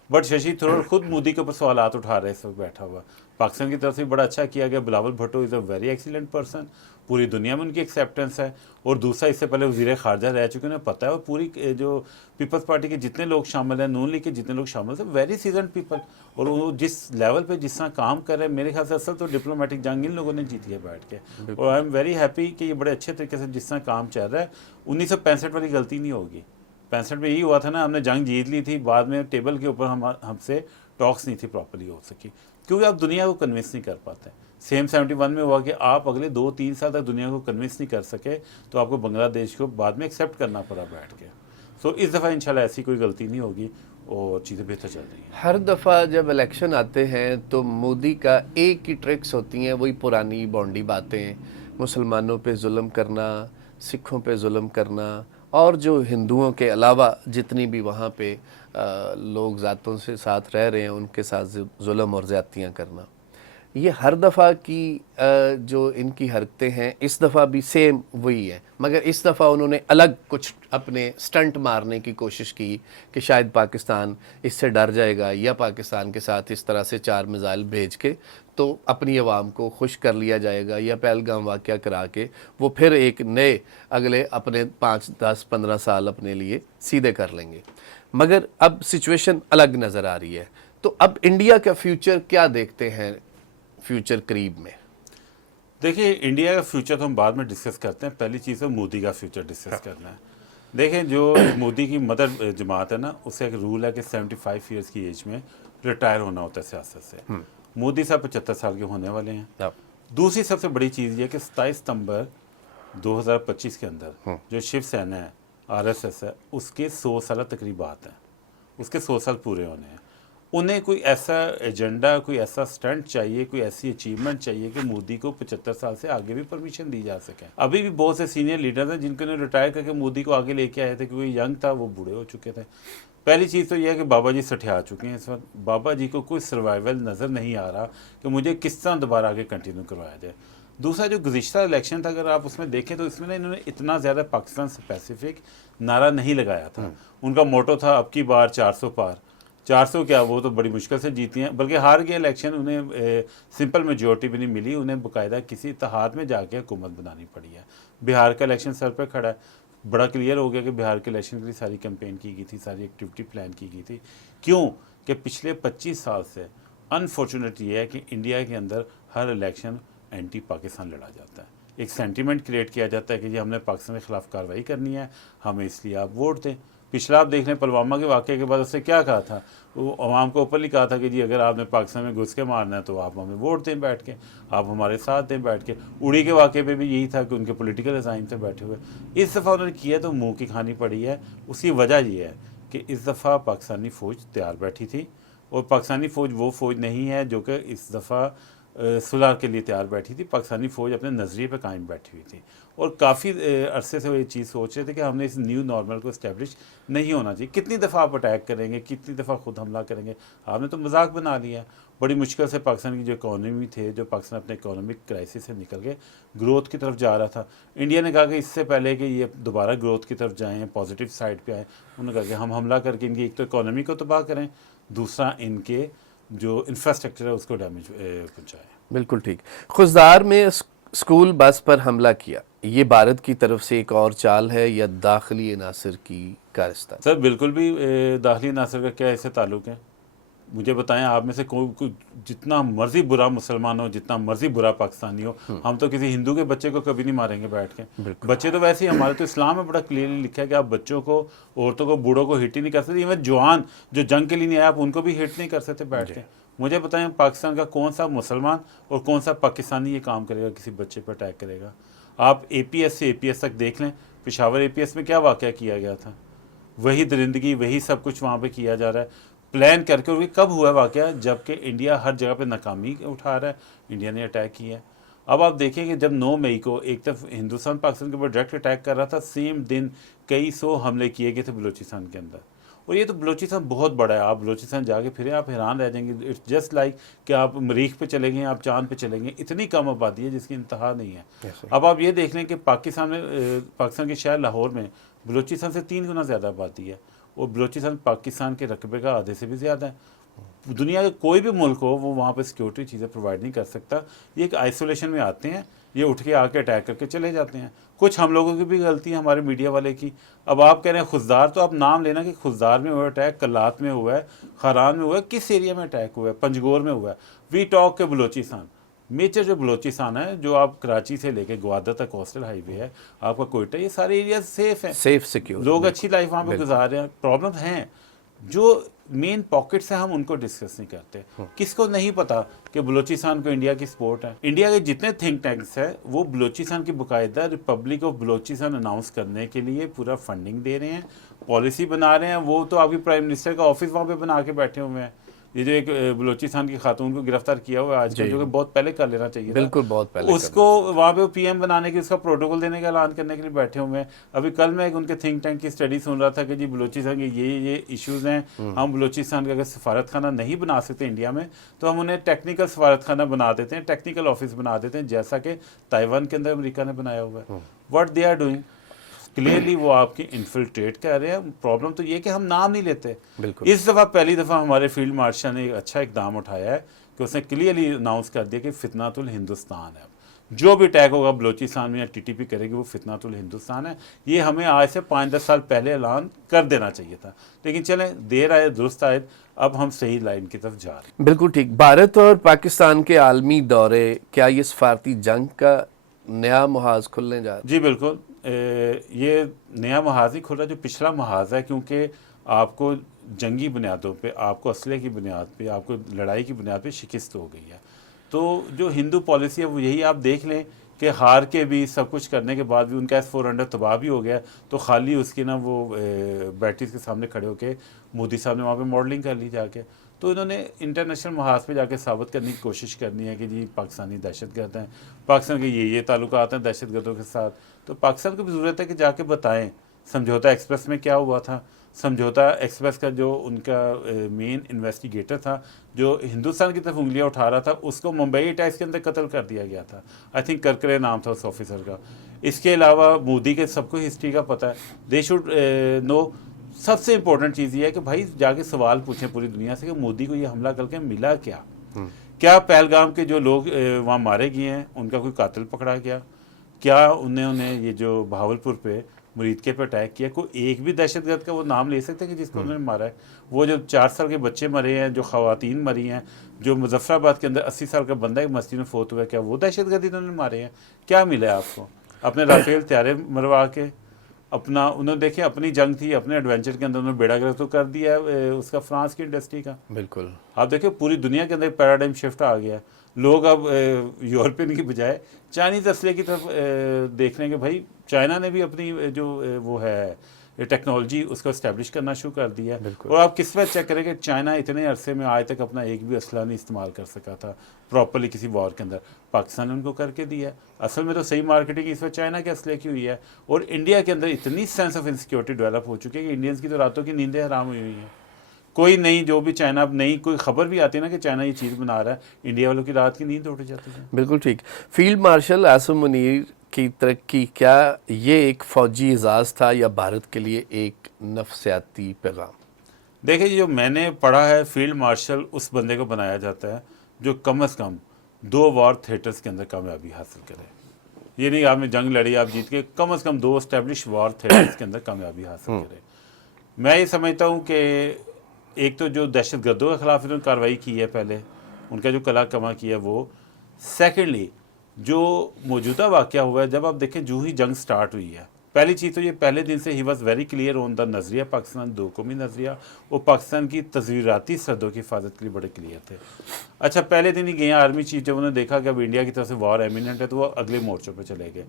बट शशि थरूर खुद मोदी के ऊपर सवालात उठा रहे हैं इस वक्त बैठा हुआ। पाकिस्तान की तरफ से बड़ा अच्छा किया गया। Bilawal Bhutto is a very excellent person, पूरी दुनिया में उनकी एक्सेप्टेंस है। और दूसरा, इससे पहले वज़ीर ख़ारजा रह चुके हैं, उन्हें पता है। और पूरी जो पीपल्स पार्टी के जितने लोग शामिल हैं, नून लीग के जितने लोग शामिल हैं, वेरी सीजन पीपल। और वो जिस लेवल पे जिस तरह काम कर रहे हैं, मेरे ख्याल से असल तो डिप्लोमेटिक जंग इन लोगों ने जीती है बैठ के। और आई एम वेरी हैप्पी कि ये बड़े अच्छे तरीके से जिस तरह काम चल रहा है। 1965 वाली गलती नहीं होगी। 65 में यही हुआ था ना, हमने जंग जीत ली थी, बाद में टेबल के ऊपर हमसे टॉक्स नहीं थी प्रॉपर्ली हो सकी, क्योंकि आप दुनिया को कन्विंस नहीं कर पाते। सेम 71 में हुआ कि आप अगले 2-3 साल तक दुनिया को कन्विंस नहीं कर सके तो आपको बांग्लादेश को बाद में एक्सेप्ट करना पड़ा बैठ के। सो इस दफ़ा इंशाल्लाह ऐसी कोई गलती नहीं होगी और चीज़ें बेहतर चल रही हैं। हर दफ़ा जब इलेक्शन आते हैं तो मोदी का एक ही ट्रिक्स होती हैं, वही पुरानी बॉन्डी बातें, मुसलमानों पे जुल्म करना, सिखों पे जुल्म करना, और जो हिंदुओं के अलावा जितनी भी वहाँ पे लोग ज़ातों से साथ रह रहे हैं उनके साथ जुल्म और ज़्यादतियाँ करना। ये हर दफ़ा की जो इनकी हरकतें हैं इस दफ़ा भी सेम वही है, मगर इस दफ़ा उन्होंने अलग कुछ अपने स्टंट मारने की कोशिश की कि शायद पाकिस्तान इससे डर जाएगा या पाकिस्तान के साथ इस तरह से 4 मिसाइल भेज के तो अपनी आवाम को खुश कर लिया जाएगा या पहलगाम वाक़या करा के वो फिर एक नए अगले अपने 5-10-15 साल अपने लिए सीधे कर लेंगे। मगर अब सिचुएशन अलग नज़र आ रही है, तो अब इंडिया का फ्यूचर क्या देखते हैं फ्यूचर करीब में? देखिए, इंडिया का फ्यूचर तो हम बाद में डिस्कस करते हैं, पहली चीज़ है मोदी का फ्यूचर डिस्कस करना है। देखें, जो मोदी की मदर जमात है ना, उसका एक रूल है कि 75 ईयर्स की एज में रिटायर होना होता है सियासत से। मोदी साहब 75 साल के होने वाले हैं। दूसरी सबसे बड़ी चीज़ ये कि 27 सितंबर 2025 के अंदर जो शिवसेना है, RSS है, उसके 100 साल तकरीबात हैं, उसके 100 साल पूरे होने हैं। उन्हें कोई ऐसा एजेंडा, कोई ऐसा स्टंट चाहिए, कोई ऐसी अचीवमेंट चाहिए कि मोदी को 75 साल से आगे भी परमिशन दी जा सके। अभी भी बहुत से सीनियर लीडर्स हैं जिनको रिटायर करके मोदी को आगे लेके आए थे, क्योंकि यंग था, वो बूढ़े हो चुके थे। पहली चीज़ तो यह है कि बाबा जी सठिया चुके हैं इस वक्त। बाबा जी को कोई सर्वाइवल नज़र नहीं आ रहा कि मुझे किस तरह दोबारा आगे कंटिन्यू करवाया जाए। दूसरा, जो गुज़िश्ता इलेक्शन था, अगर आप उसमें देखें तो इसमें ना इन्होंने इतना ज़्यादा पाकिस्तान स्पेसिफिक नारा नहीं लगाया था। उनका मोटो था अब की बार 400 पार। 400 क्या, वो तो बड़ी मुश्किल से जीती हैं, बल्कि हार गए इलेक्शन। उन्हें सिंपल मेजोरिटी भी नहीं मिली, उन्हें बाकायदा किसी इत्तेहाद में जाके हुकूमत बनानी पड़ी है। बिहार का इलेक्शन सर पर खड़ा है, बड़ा क्लियर हो गया कि बिहार के इलेक्शन के लिए सारी कैंपेन की गई थी, सारी एक्टिविटी प्लान की गई थी। क्यों कि पिछले 25 साल से अनफॉर्चुनेट ये है कि इंडिया के अंदर हर इलेक्शन एंटी पाकिस्तान लड़ा जाता है। एक सेंटीमेंट क्रिएट किया जाता है कि जी हमने पाकिस्तान के खिलाफ कार्रवाई करनी है, हमें इसलिए आप वोट दें। पिछला आप देख लें, पुलवामा के वाक़े के बाद उसने क्या कहा था, वो अवाम को ओपनली कहा था कि जी अगर आपने पाकिस्तान में घुस के मारना है तो आप हमें वोट दें बैठ के, आप हमारे साथ दें बैठ के। उड़ी के वाक़े पे भी यही था कि उनके पॉलिटिकल रिज़ाइन थे बैठे हुए। इस दफ़ा उन्होंने किया तो मुँह की खानी पड़ी है। उसकी वजह ये है कि इस दफ़ा पाकिस्तानी फ़ौज तैयार बैठी थी, और पाकिस्तानी फ़ौज वो फ़ौज नहीं है जो कि इस दफ़ा सुलह के लिए तैयार बैठी थी। पाकिस्तानी फ़ौज अपने नज़रिए पर कायम बैठी हुई थी, और काफ़ी अरसे से वो ये चीज़ सोच रहे थे कि हमने इस न्यू नॉर्मल को इस्टेब्लिश नहीं होना चाहिए। कितनी दफ़ा आप अटैक करेंगे, कितनी दफ़ा खुद हमला करेंगे, आपने तो मजाक बना लिया। बड़ी मुश्किल से पाकिस्तान की जो इकॉनमी थे, जो पाकिस्तान अपने इकोनॉमिक क्राइसिस से निकल के ग्रोथ की तरफ जा रहा था, इंडिया ने कहा कि इससे पहले कि ये दोबारा ग्रोथ की तरफ जाएँ, पॉजिटिव साइड पर आएँ, उन्होंने कहा कि हम हमला करके इनकी एक तो इकॉनमी को तबाह करें, दूसरा इनके जो इंफ्रास्ट्रक्चर है उसको डैमेज पहुँचाएँ। बिल्कुल ठीक। खुजदार में स्कूल बस पर हमला किया, ये भारत की तरफ से एक और चाल है या दाखिली अनासर की कारस्तानी? सर बिल्कुल भी दाखिली अनासर का क्या इससे ताल्लुक़ है? मुझे बताएं, आप में से कोई जितना मर्जी बुरा मुसलमान हो, जितना मर्जी बुरा पाकिस्तानी हो, हम तो किसी हिंदू के बच्चे को कभी नहीं मारेंगे बैठ के। बच्चे तो वैसे ही, हमारे तो इस्लाम में बड़ा क्लियरली लिखा है कि आप बच्चों को, औरतों को, बूढ़ों को हिट ही नहीं कर सकते। इवन जवान जो जंग के लिए नहीं आया, आप उनको भी हिट नहीं कर सकते बैठ के। मुझे बताएं, पाकिस्तान का कौन सा मुसलमान और कौन सा पाकिस्तानी ये काम करेगा, किसी बच्चे पर अटैक करेगा? आप APS से APS तक देख लें, पेशावर APS में क्या वाक़या किया गया था, वही दरिंदगी, वही सब कुछ वहाँ पे किया जा रहा है प्लान करके। और कब हुआ वाक़या? जबकि इंडिया हर जगह पे नाकामी उठा रहा है, इंडिया ने अटैक किया है। अब आप देखें कि जब 9 मई को एक तरफ हिंदुस्तान पाकिस्तान के ऊपर डायरेक्ट अटैक कर रहा था, सेम दिन कई 100 हमले किए गए थे बलूचिस्तान के अंदर। और ये तो बलूचिस्तान बहुत बड़ा है, आप बलूचिस्तान जाके फिर आप हैरान रह जाएंगे। इट्स जस्ट लाइक कि आप मरीख पे चलेंगे, आप चांद पे चलेंगे, इतनी कम आबादी है जिसकी इंतहा नहीं है। अब आप ये देख लें कि पाकिस्तान के शहर लाहौर में बलूचिस्तान से 3 गुना ज़्यादा आबादी है, और बलूचिस्तान पाकिस्तान के रकबे का आधे से भी ज़्यादा है। दुनिया का कोई भी मुल्क हो, वो वहाँ पे सिक्योरिटी चीज़ें प्रोवाइड नहीं कर सकता। ये एक आइसोलेशन में आते हैं, ये उठ के आके अटैक करके चले जाते हैं। कुछ हम लोगों की भी गलती है, हमारे मीडिया वाले की। अब आप कह रहे हैं खुजदार, तो आप नाम लेना कि खुजदार में हुआ अटैक, कलात में हुआ है, खरान में हुआ है, किस एरिया में अटैक हुआ है? पंजगोर में हुआ है। वी टॉक के बलोचिस्तान मेजर जो बलोचिस्तान है, जो आप कराची से लेके ग्वादर तक कोस्टल हाईवे है, आपका कोयटा, ये सारे एरिया सेफ है, सेफ सिक्योर, लोग अच्छी लाइफ वहाँ पे गुजार रहे हैं। प्रॉब्लम हैं, जो मेन पॉकेट्स हैं हम उनको डिस्कस नहीं करते। किसको नहीं पता कि बलूचिस्तान को इंडिया की सपोर्ट है। इंडिया के जितने थिंक टैंक्स हैं वो बलूचिस्तान की बाकायदा रिपब्लिक ऑफ बलूचिस्तान अनाउंस करने के लिए पूरा फंडिंग दे रहे हैं, पॉलिसी बना रहे हैं। वो तो अभी प्राइम मिनिस्टर का ऑफिस वहाँ पे बना के बैठे हुए हैं। ये जो एक बलूचिस्तान की खातून को गिरफ्तार किया हुआ है आजकल, जो कि बहुत पहले कर लेना चाहिए था। बिल्कुल, बहुत पहले उसको वहाँ पे पीएम बनाने की, उसका प्रोटोकॉल देने का ऐलान करने के लिए बैठे हुए हैं। अभी कल मैं एक उनके थिंक टैंक की स्टडी सुन रहा था कि जी बलूचिस्तान के ये इश्यूज हैं, हम बलूचिस्तान का अगर सफारत खाना नहीं बना सकते इंडिया में तो हम उन्हें टेक्निकल सफारत खाना बना देते हैं, टेक्निकल ऑफिस बना देते हैं, जैसा कि ताइवान के अंदर अमेरिका ने बनाया हुआ है। What they are doing, clearly वो आपकी इन्फिल्ट्रेट कर रहे हैं। प्रॉब्लम तो ये कि हम नाम नहीं लेते। इस दफ़ा पहली दफ़ा हमारे फील्ड मार्शल ने एक अच्छा इकदाम उठाया है कि उसने क्लियरली अनाउंस कर दिया कि फितनातुल हिंदुस्तान है। जो भी अटैक होगा बलूचिस्तान में या टीटीपी करेगी वो फितनातुल हिंदुस्तान है। ये हमें आज से 5-10 साल पहले ऐलान कर देना चाहिए था, लेकिन चलें, देर आए दुरुस्त आए, अब हम सही लाइन की तरफ जा रहे हैं। बिल्कुल ठीक। भारत और पाकिस्तान के आलमी दौरे, क्या ये सफारती जंग का नया मुहाज खुलने जा रहा है? जी बिल्कुल, ये नया महाज ही खुल रहा है, जो पिछला महाज है, क्योंकि आपको जंगी बुनियादों पे, आपको असले की बुनियाद पे, आपको लड़ाई की बुनियाद पे शिकस्त हो गई है। तो जो हिंदू पॉलिसी है वो यही, आप देख लें कि हार के भी, सब कुछ करने के बाद भी उनका S-400 तबाह भी हो गया, तो खाली उसकी ना वो बैटरीज के सामने खड़े होकर मोदी साहब ने वहाँ पे मॉडलिंग कर ली जाके। तो इन्होंने इंटरनेशनल महाज पे जाके साबित करने की कोशिश करनी है कि जी पाकिस्तानी दहशतगर्द हैं, पाकिस्तान के ये ताल्लुकात हैं दहशतगर्दों के साथ। तो पाकिस्तान को भी ज़रूरत है कि जाके बताएं समझौता एक्सप्रेस में क्या हुआ था। समझौता एक्सप्रेस का जो उनका मेन इन्वेस्टिगेटर था, जो हिंदुस्तान की तरफ उंगलियां उठा रहा था, उसको मुंबई अटैक्स के अंदर कत्ल कर दिया गया था। आई थिंक करकरे नाम था उस ऑफिसर का। इसके अलावा मोदी के सबको हिस्ट्री का पता है, दे शुड नो। सबसे इंपॉर्टेंट चीज़ ये है कि भाई जाके सवाल पूछें पूरी दुनिया से कि मोदी को ये हमला करके मिला क्या। क्या पहलगाम के जो लोग वहाँ मारे गए हैं उनका कोई कातिल पकड़ा गया? क्या उन्हें ये जो भावलपुर पे मुरीदके पे अटैक किया, कोई एक भी दहशतगर्द का वो नाम ले सकते हैं कि जिसको उन्होंने मारा है? वो जो 4 साल के बच्चे मरे हैं, जो खवातीन मरी हैं, जो मुजफ्फराबाद के अंदर 80 साल का बंदा एक मस्जिद में फोत हुआ है, क्या वो दहशतगर्द इन्होंने मारे हैं? क्या मिला है आपको? अपने राफेल त्यारे मरवा के अपना, उन्होंने देखे अपनी जंग थी, अपने एडवेंचर के अंदर उन्होंने बेड़ा गर्क तो कर दिया है उसका फ्रांस की इंडस्ट्री का। बिल्कुल, आप देखिए पूरी दुनिया के अंदर पैराडाइम शिफ्ट आ गया। लोग अब यूरोपियन की बजाय चाइनीज़ असले की तरफ देख रहे हैं कि भाई चाइना ने भी अपनी जो वो है टेक्नोलॉजी उसको इस्टेब्लिश करना शुरू कर दिया। और आप किस वक्त चेक करें कि चाइना इतने अरसे में आज तक अपना एक भी असला नहीं इस्तेमाल कर सका था प्रॉपरली किसी वॉर के अंदर, पाकिस्तान ने उनको करके दिया। असल में तो सही मार्केटिंग इस वक्त चाइना के असले की हुई है। और इंडिया के अंदर इतनी सेंस ऑफ इनसिक्योरिटी डेवलप हो चुकी है कि इंडियंस की तो रातों की नींदें हराम हुई हुई हैं। कोई नहीं, जो भी चाइना, नई कोई खबर भी आती है ना कि चाइना ये चीज़ बना रहा है, इंडिया वालों की रात की नींद उठ जाती है। बिल्कुल ठीक। फील्ड मार्शल आसिम मुनीर की तरक्की, क्या ये एक फौजी एजाज़ था या भारत के लिए एक नफसियाती पैगाम? देखिए, जो मैंने पढ़ा है, फील्ड मार्शल उस बंदे को बनाया जाता है जो कम से कम 2 वॉर थिएटर्स के अंदर कामयाबी हासिल करे। ये नहीं आपने जंग लड़ी आप जीत के, कम से कम 2 एस्टेब्लिश वॉर थिएटर्स के अंदर कामयाबी हासिल करे। मैं ये समझता हूँ कि एक तो जो दहशतगर्दों के खिलाफ इन्होंने कार्रवाई की है, पहले उनका जो कला कमा किया वो, सेकेंडली जो मौजूदा वाक़या हुआ है, जब आप देखें जो ही जंग स्टार्ट हुई है, पहली चीज़ तो ये पहले दिन से he was very clear on the नज़रिया पाकिस्तान 2 कौमी नज़रिया, वो पाकिस्तान की तस्वीराती सरहदों की हिफाजत के लिए बड़े क्लियर थे। अच्छा, पहले दिन ही गए आर्मी चीफ, जब उन्होंने देखा कि अब इंडिया की तरफ से वॉर एमिनेंट है तो वो अगले मोर्चों पर चले गए।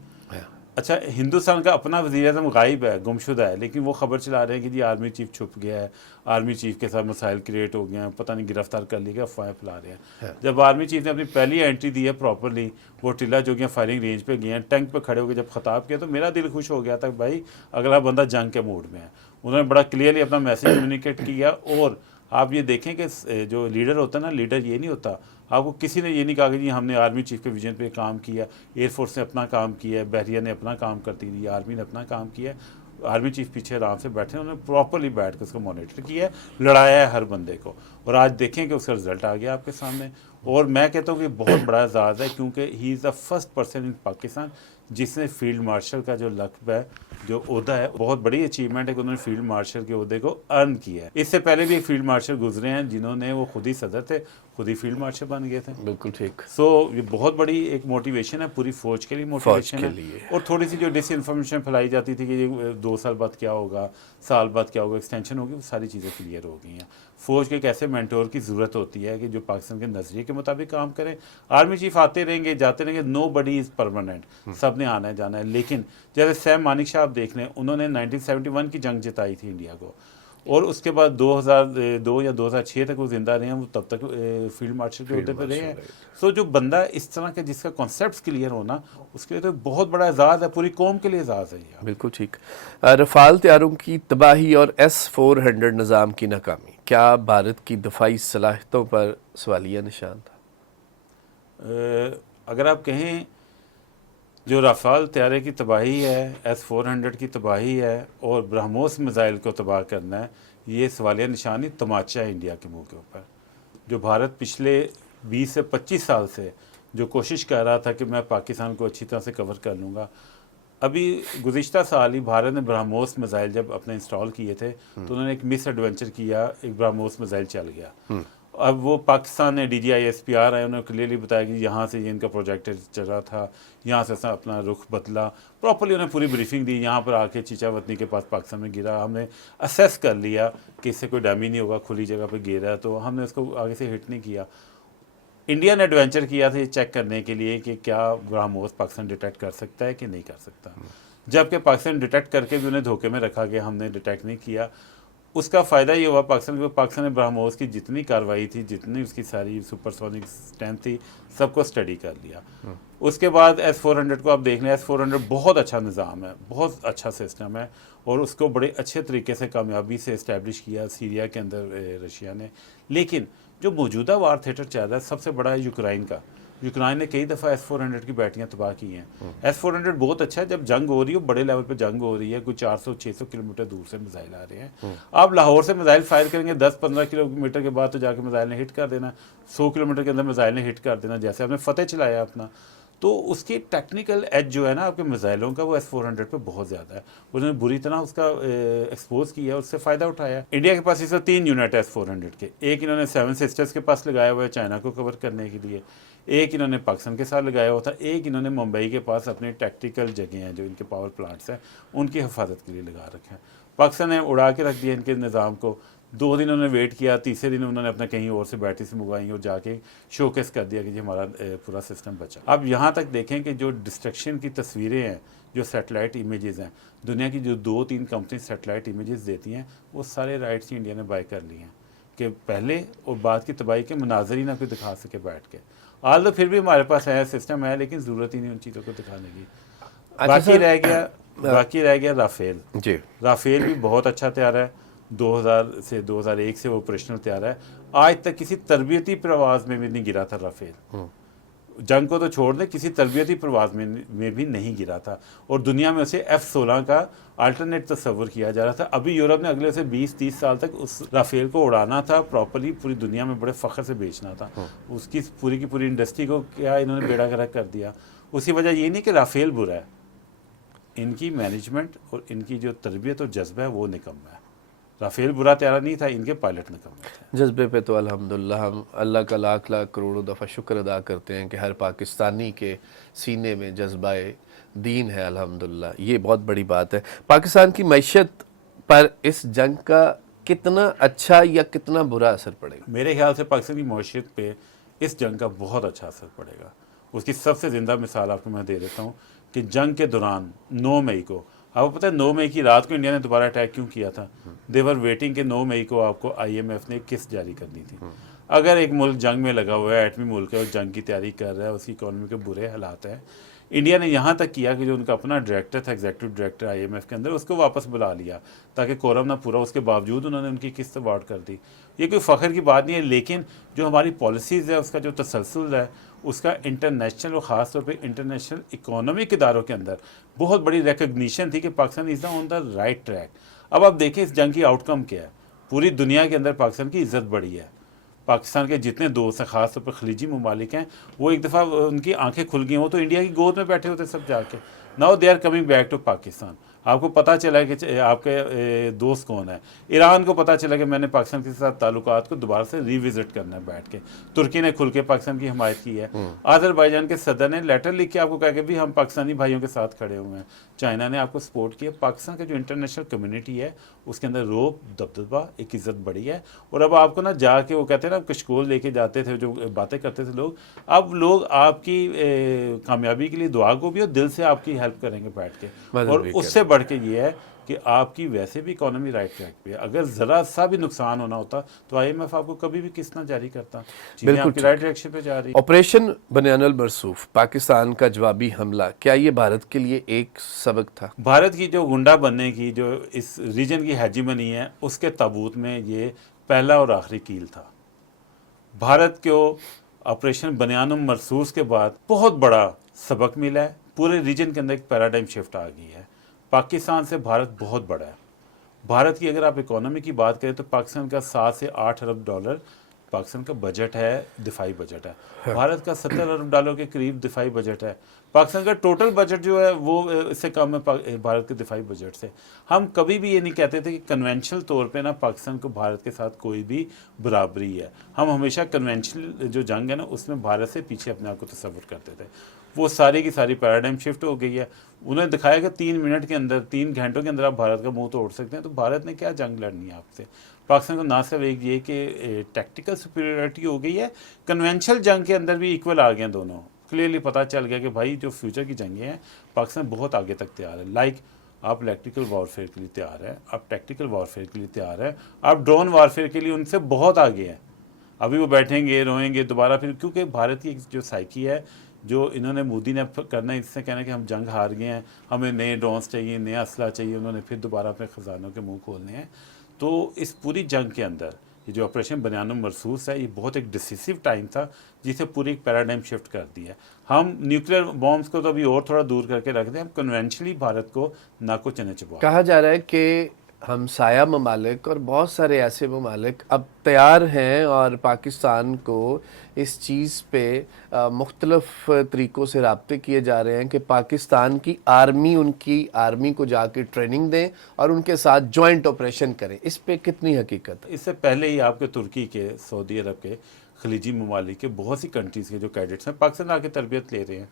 अच्छा, हिंदुस्तान का अपना वज़ीर-ए-आज़म गायब है, गुमशुदा है, लेकिन वो खबर चला रहे हैं कि जी आर्मी चीफ छुप गया है, आर्मी चीफ के साथ मसाइल क्रिएट हो गए हैं, पता नहीं गिरफ्तार कर लिया गया, अफवाहें फैला रहे हैं। जब आर्मी चीफ ने अपनी पहली एंट्री दी है प्रॉपरली, वो टिल्ला जोगियाँ फायरिंग रेंज पे गए हैं, टैंक पे खड़े होकर जब खिताब किया तो मेरा दिल खुश हो गया था कि भाई अगला बंदा जंग के मूड में है। उन्होंने बड़ा क्लियरली अपना मैसेज कम्युनिकेट किया। और आप ये देखें कि जो लीडर होता है ना, लीडर ये नहीं होता, आपको किसी ने ये नहीं कहा कि जी हमने आर्मी चीफ के विजन पे काम किया, एयरफोर्स ने अपना काम किया, बहरिया ने अपना काम करती थी, आर्मी ने अपना काम किया। आर्मी चीफ पीछे आराम से बैठे, उन्होंने प्रॉपरली बैठ कर उसको मॉनिटर किया, लड़ाया है हर बंदे को। और आज देखें कि उसका रिजल्ट आ गया आपके सामने। और मैं कहता हूँ कि बहुत बड़ा एजाज़ है, क्योंकि he is the first person in Pakistan जिसने फील्ड मार्शल का जो लक़ब है, जो ओहदा है, बहुत बड़ी अचीवमेंट है कि उन्होंने फील्ड मार्शल के ओहदे को अर्न किया है। इससे पहले भी एक फील्ड मार्शल गुजरे हैं जिन्होंने, वो खुद ही सदर थे, खुद ही फील्ड मार्शल बन गए थे। बिल्कुल ठीक। सो ये बहुत बड़ी एक मोटिवेशन है, पूरी फौज के लिए मोटिवेशन के है। लिए। और थोड़ी सी जो डिसइंफॉर्मेशन फैलाई जाती थी कि ये 2 साल बाद क्या होगा, साल बाद क्या होगा, एक्सटेंशन होगी, वो सारी चीज़ें क्लियर हो गई हैं। फौज के एक ऐसे मेंटोर की ज़रूरत होती है कि जो पाकिस्तान के नज़रिए के मुताबिक काम करें। आर्मी चीफ आते रहेंगे, जाते रहेंगे, नो बडी इज़ परमानेंट, सब ने आना है जाना है। लेकिन जैसे सैम मानिक शाह आप देख लें, उन्होंने 1971 की जंग जिताई थी इंडिया को, और उसके बाद 2002 या 2006 तक वो जिंदा रहे हैं, वो तब तक फील्ड मार्शल के होते पे रहे हैं। सो जो बंदा इस तरह के जिसका कॉन्सेप्ट्स क्लियर होना, उसके लिए तो बहुत बड़ा एजाज़ है, पूरी कौम के लिए एजाज़ है ये। बिल्कुल ठीक। रफ़ाल तैयारों की तबाही और S-400 निज़ाम की नाकामी क्या भारत की दफाई सलाहियतों पर सवालिया निशान था? अगर आप कहें जो राफाल तैयारे की तबाही है, S-400 की तबाही है, और ब्रह्मोस मिज़ाइल को तबाह करना है, ये सवालिया निशानी तमाचा है इंडिया के मुंह के ऊपर। जो भारत पिछले 20 से 25 साल से जो कोशिश कर रहा था कि मैं पाकिस्तान को अच्छी तरह से कवर कर लूँगा, अभी गुज़िश्ता साल ही भारत ने ब्रह्मोस मिज़ाइल जब अपने इंस्टॉल किए थे, तो उन्होंने एक मिस एडवेंचर किया, एक ब्रह्मोस मिज़ाइल चल गया। अब वो पाकिस्तान ने DGI SPR आए, उन्होंने क्लियरली बताया कि यहाँ से ये इनका प्रोजेक्ट चल रहा था, यहाँ से अपना रुख बदला, प्रॉपर्ली उन्हें पूरी ब्रीफिंग दी, यहाँ पर आके चीचावतनी के पास पाकिस्तान में गिरा, हमने असेस कर लिया कि इससे कोई डैमेज नहीं होगा, खुली जगह पे गिरा, तो हमने उसको आगे से हिट नहीं किया। इंडिया ने एडवेंचर किया था ये चेक करने के लिए कि क्या ब्रह्मोस पाकिस्तान डिटेक्ट कर सकता है कि नहीं कर सकता, जबकि पाकिस्तान डिटेक्ट करके भी उन्हें धोखे में रखा कि हमने डिटेक्ट नहीं किया। उसका फ़ायदा ये हुआ पाकिस्तान को, पाकिस्तान ने ब्रह्मोस की जितनी कार्रवाई थी, जितनी उसकी सारी सुपरसोनिक स्ट्रेंथ थी, सबको स्टडी कर लिया। उसके बाद S-400 को आप देख लें, S-400 बहुत अच्छा निज़ाम है, बहुत अच्छा सिस्टम है, और उसको बड़े अच्छे तरीके से कामयाबी से इस्टेब्लिश किया सीरिया के अंदर रशिया ने। लेकिन जो मौजूदा वार थिएटर चल रहा है, सबसे बड़ा है यूक्रेन का। यूक्रेन ने कई दफ़ा S-400 की बैटियाँ तबाह की हैं। S-400 बहुत अच्छा है जब जंग हो रही हो, बड़े लेवल पे जंग हो रही है, कोई 400-600 किलोमीटर दूर से मिसाइल आ रहे हैं। आप लाहौर से मिसाइल फायर करेंगे, 10-15 किलोमीटर के बाद तो जाके मिसाइल ने हिट कर देना, 100 किलोमीटर के अंदर मिसाइल ने हिट कर देना, जैसे आपने फतेह चलाया अपना। तो उसकी टेक्निकल एज जो है ना आपके मिसाइलों का, वो S-400 पे बहुत ज़्यादा है। उन्होंने बुरी तरह उसका एक्सपोज किया, उससे फ़ायदा उठाया। इंडिया के पास इस वक्त 3 यूनिट है S-400 के। एक इन्होंने 7 सिस्टर्स के पास लगाया हुआ है चाइना को कवर करने के लिए, एक इन्होंने पाकिस्तान के साथ लगाया हुआ था, एक इन्होंने मुंबई के पास अपनी टैक्टिकल जगह हैं जो इनके पावर प्लांट्स हैं उनकी हिफाजत के लिए लगा रखे हैं। पाकिस्तान ने उड़ा के रख दिया इनके निज़ाम को। 2 दिन उन्होंने वेट किया, तीसरे दिन उन्होंने अपने कहीं और से बैटरी से मंगवाई और जाके शोकेस कर दिया कि जी हमारा पूरा सिस्टम बचा। अब यहाँ तक देखें कि जो डिस्ट्रक्शन की तस्वीरें हैं, जो सैटेलाइट इमेजेस हैं, दुनिया की जो 2-3 कंपनी सैटेलाइट इमेजेस देती हैं, वो सारे राइट्स इंडिया ने बाय कर लिए हैं कि पहले और बाद की तबाही के मनाजर ही ना कोई दिखा सके बैठ के। आल तो फिर भी हमारे पास है सिस्टम है, लेकिन ज़रूरत ही नहीं उन चीज़ों को दिखाने की। बाकी रह गया राफेल जी। राफेल भी बहुत अच्छा तैयार है, 2000 से 2001 से वो ऑपरेशनल तैयार है। आज तक किसी तरबियती प्रवास में भी नहीं गिरा था राफेल। जंग को तो छोड़ दे, किसी तरबियती प्रवास में भी नहीं गिरा था, और दुनिया में उसे F-16 का अल्टरनेट तस्वर किया जा रहा था। अभी यूरोप ने अगले से 20-30 साल तक उस राफेल को उड़ाना था, प्रॉपर्ली पूरी दुनिया में बड़े फ़ख्र से बेचना था। उसकी पूरी की पूरी इंडस्ट्री को क्या इन्होंने बेड़ा गर्क कर दिया। उसकी वजह ये नहीं कि राफेल बुरा है, इनकी मैनेजमेंट और इनकी जो तरबियत और जज्बा है वो निकम्मा है। राफेल बुरा तैयार नहीं था, इनके पायलट निकम्मे थे। जज्बे पे तो अल्हम्दुलिल्लाह हम अल्लाह का लाख लाख करोड़ों दफ़ा शुक्र अदा करते हैं कि हर पाकिस्तानी के सीने में जज्बाए दीन है अल्हम्दुलिल्लाह, ये बहुत बड़ी बात है। पाकिस्तान की मैशत पर इस जंग का कितना अच्छा या कितना बुरा असर पड़ेगा? मेरे ख्याल से पाकिस्तान की मैशत पे इस जंग का बहुत अच्छा असर पड़ेगा। उसकी सबसे ज़िंदा मिसाल आपको मैं दे देता हूँ कि जंग के दौरान 9 मई को, आपको पता है 9 मई की रात को इंडिया ने दोबारा अटैक क्यों किया था? देवर वेटिंग के 9 मई को आपको IMF ने किस्त जारी करनी थी। अगर एक मुल्क जंग में लगा हुआ है, एटमी मुल्क है और जंग की तैयारी कर रहा है, उसकी इकॉनमी के बुरे हालात हैं, इंडिया ने यहाँ तक किया कि जो उनका अपना डायरेक्टर था, एग्जीक्यूटिव डायरेक्टर IMF के अंदर, उसको वापस बुला लिया ताकि कोरम ना पूरा, उसके बावजूद उन्होंने उनकी किस्त अवार्ड कर दी। ये कोई फ़ख्र की बात नहीं है, लेकिन जो हमारी पॉलिसीज़ है, उसका जो तसलसल है, उसका इंटरनेशनल और ख़ास तौर पे इंटरनेशनल इकोनॉमिक इदारों के अंदर बहुत बड़ी रिकग्निशन थी कि Pakistan is on the right track. अब आप देखें इस जंग की आउटकम क्या है। पूरी दुनिया के अंदर पाकिस्तान की इज़्ज़त बढ़ी है, पाकिस्तान के जितने दोस्त हैं, ख़ासतौर पर खलीजी ममालिक हैं, वो एक दफ़ा उनकी आंखें खुल गई, वो तो इंडिया की गोद में बैठे होते सब जाके। Now they are coming back to Pakistan. आपको पता चला कि आपके दोस्त कौन है। ईरान को पता चला कि मैंने पाकिस्तान के साथ ताल्लुकात को दोबारा से रिविजिट करना है बैठ के। तुर्की ने खुल के पाकिस्तान की हिमायत की है। आज़रबाईजान के सदर ने लेटर लिख के आपको कहा कि भी हम पाकिस्तानी भाइयों के साथ खड़े हुए हैं। चाइना ने आपको सपोर्ट किया। पाकिस्तान का जो इंटरनेशनल कम्युनिटी है उसके अंदर रोब दबदबा एक इज़्ज़त बड़ी है। और अब आपको ना जाके वो कहते हैं ना, कशकोल लेके जाते थे जो बातें करते थे लोग, अब लोग आपकी कामयाबी के लिए दुआ को भी और दिल से आपकी हेल्प करेंगे बैठ के। और उससे बढ़ के ये है कि आपकी वैसे भी इकोनॉमी राइट ट्रैक पे है। अगर ज़रा सा भी नुकसान होना होता तो IMF आपको कभी भी किस्त ना जारी करता। चीज़ें आपकी राइट डायरेक्शन पे जा रही। ऑपरेशन बनियानुल मरसूफ, पाकिस्तान का जवाबी हमला, क्या ये भारत के लिए एक सबक था? भारत की जो गुंडा बनने की, जो इस रीजन की हेजीमनी है, उसके ताबूत में ये पहला और आखिरी कील था। भारत को ऑपरेशन बनियानुल मरसूस के बाद बहुत बड़ा सबक मिला है। पूरे रीजन के अंदर एक पैराडाइम शिफ्ट आ गई है। पाकिस्तान से भारत बहुत बड़ा है। भारत की अगर आप इकोनॉमी की बात करें तो पाकिस्तान का 7 से 8 अरब डॉलर पाकिस्तान का बजट है, दिफाई बजट है। भारत का 70 अरब डॉलर के करीब दिफाई बजट है। पाकिस्तान का टोटल बजट जो है वो इससे कम है भारत के दिफाई बजट से। हम कभी भी ये नहीं कहते थे कि कन्वेंशनल तौर पे ना पाकिस्तान को भारत के साथ कोई भी बराबरी है। हम हमेशा कन्वेंशनल जो जंग है ना उसमें भारत से पीछे अपने आप को तस्वुर करते थे। वो सारी की सारी पैराडाइम शिफ्ट हो गई है। उन्होंने दिखाया कि 3 मिनट के अंदर, 3 घंटों के अंदर आप भारत का मुंह तोड़ सकते हैं। तो भारत ने क्या जंग लड़नी है आपसे? पाकिस्तान को ना सिर्फ एक ये कि टैक्टिकल सुपीरियरिटी हो गई है, कन्वेंशनल जंग के अंदर भी इक्वल आ गए हैं दोनों। क्लियरली पता चल गया कि भाई जो फ्यूचर की जंगें हैं पाकिस्तान बहुत आगे तक तैयार है। लाइक आप इलेक्ट्रिकल वॉरफेयर के लिए तैयार है, आप टैक्टिकल वॉरफेयर के लिए तैयार है, आप ड्रोन वॉरफेयर के लिए उनसे बहुत आगे हैं। अभी वो बैठेंगे, रोएंगे दोबारा फिर, क्योंकि भारत की जो साइकी है, जो इन्होंने मोदी ने करना है, इससे कहना है कि हम जंग हार गए हैं, हमें नए ड्रोन्स चाहिए, नया असला चाहिए, उन्होंने फिर दोबारा अपने ख़जानों के मुंह खोलने हैं। तो इस पूरी जंग के अंदर ये जो ऑपरेशन बनियानुल मरसूस है, ये बहुत एक डिसिसिव टाइम था जिसे पूरी एक पैराडाइम शिफ्ट कर दी है। हम न्यूक्लियर बॉम्ब्स को तो अभी और थोड़ा दूर करके रख दें, हम कन्वेंशनली भारत को नाको चने चबा। कहा जा रहा है कि हमसाया ममालिक और बहुत सारे ऐसे ममालिक अब तैयार हैं और पाकिस्तान को इस चीज़ पे मुख्तलफ तरीक़ों से राब्ते किए जा रहे हैं कि पाकिस्तान की आर्मी, उनकी आर्मी को जाके ट्रेनिंग दें और उनके साथ जॉइंट ऑपरेशन करें। इस पे कितनी हकीकत है? इससे पहले ही आपके तुर्की के, सऊदी अरब के, खलीजी ममालिक के बहुत सी कंट्रीज़ के जो कैडेट्स हैं पाकिस्तान आके तरबियत ले रहे हैं।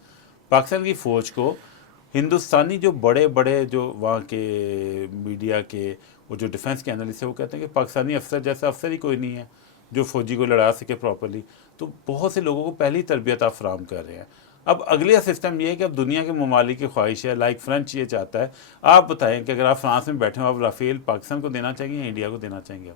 पाकिस्तान की फ़ौज को हिंदुस्तानी जो बड़े बड़े जो वहाँ के मीडिया के वो जो डिफेंस के एनालिस्ट है वो कहते हैं कि पाकिस्तानी अफसर जैसा अफसर ही कोई नहीं है जो फ़ौजी को लड़ा सके प्रॉपर्ली। तो बहुत से लोगों को पहली तरबियत आप फराम कर रहे हैं। अब अगला सिस्टम ये है कि अब दुनिया के ममालिक की ख्वाहिश है, लाइक फ्रेंच ये चाहता है, आप बताएं कि अगर आप फ्रांस में बैठे हो, आप राफेल पाकिस्तान को देना चाहेंगे या इंडिया को देना चाहेंगे?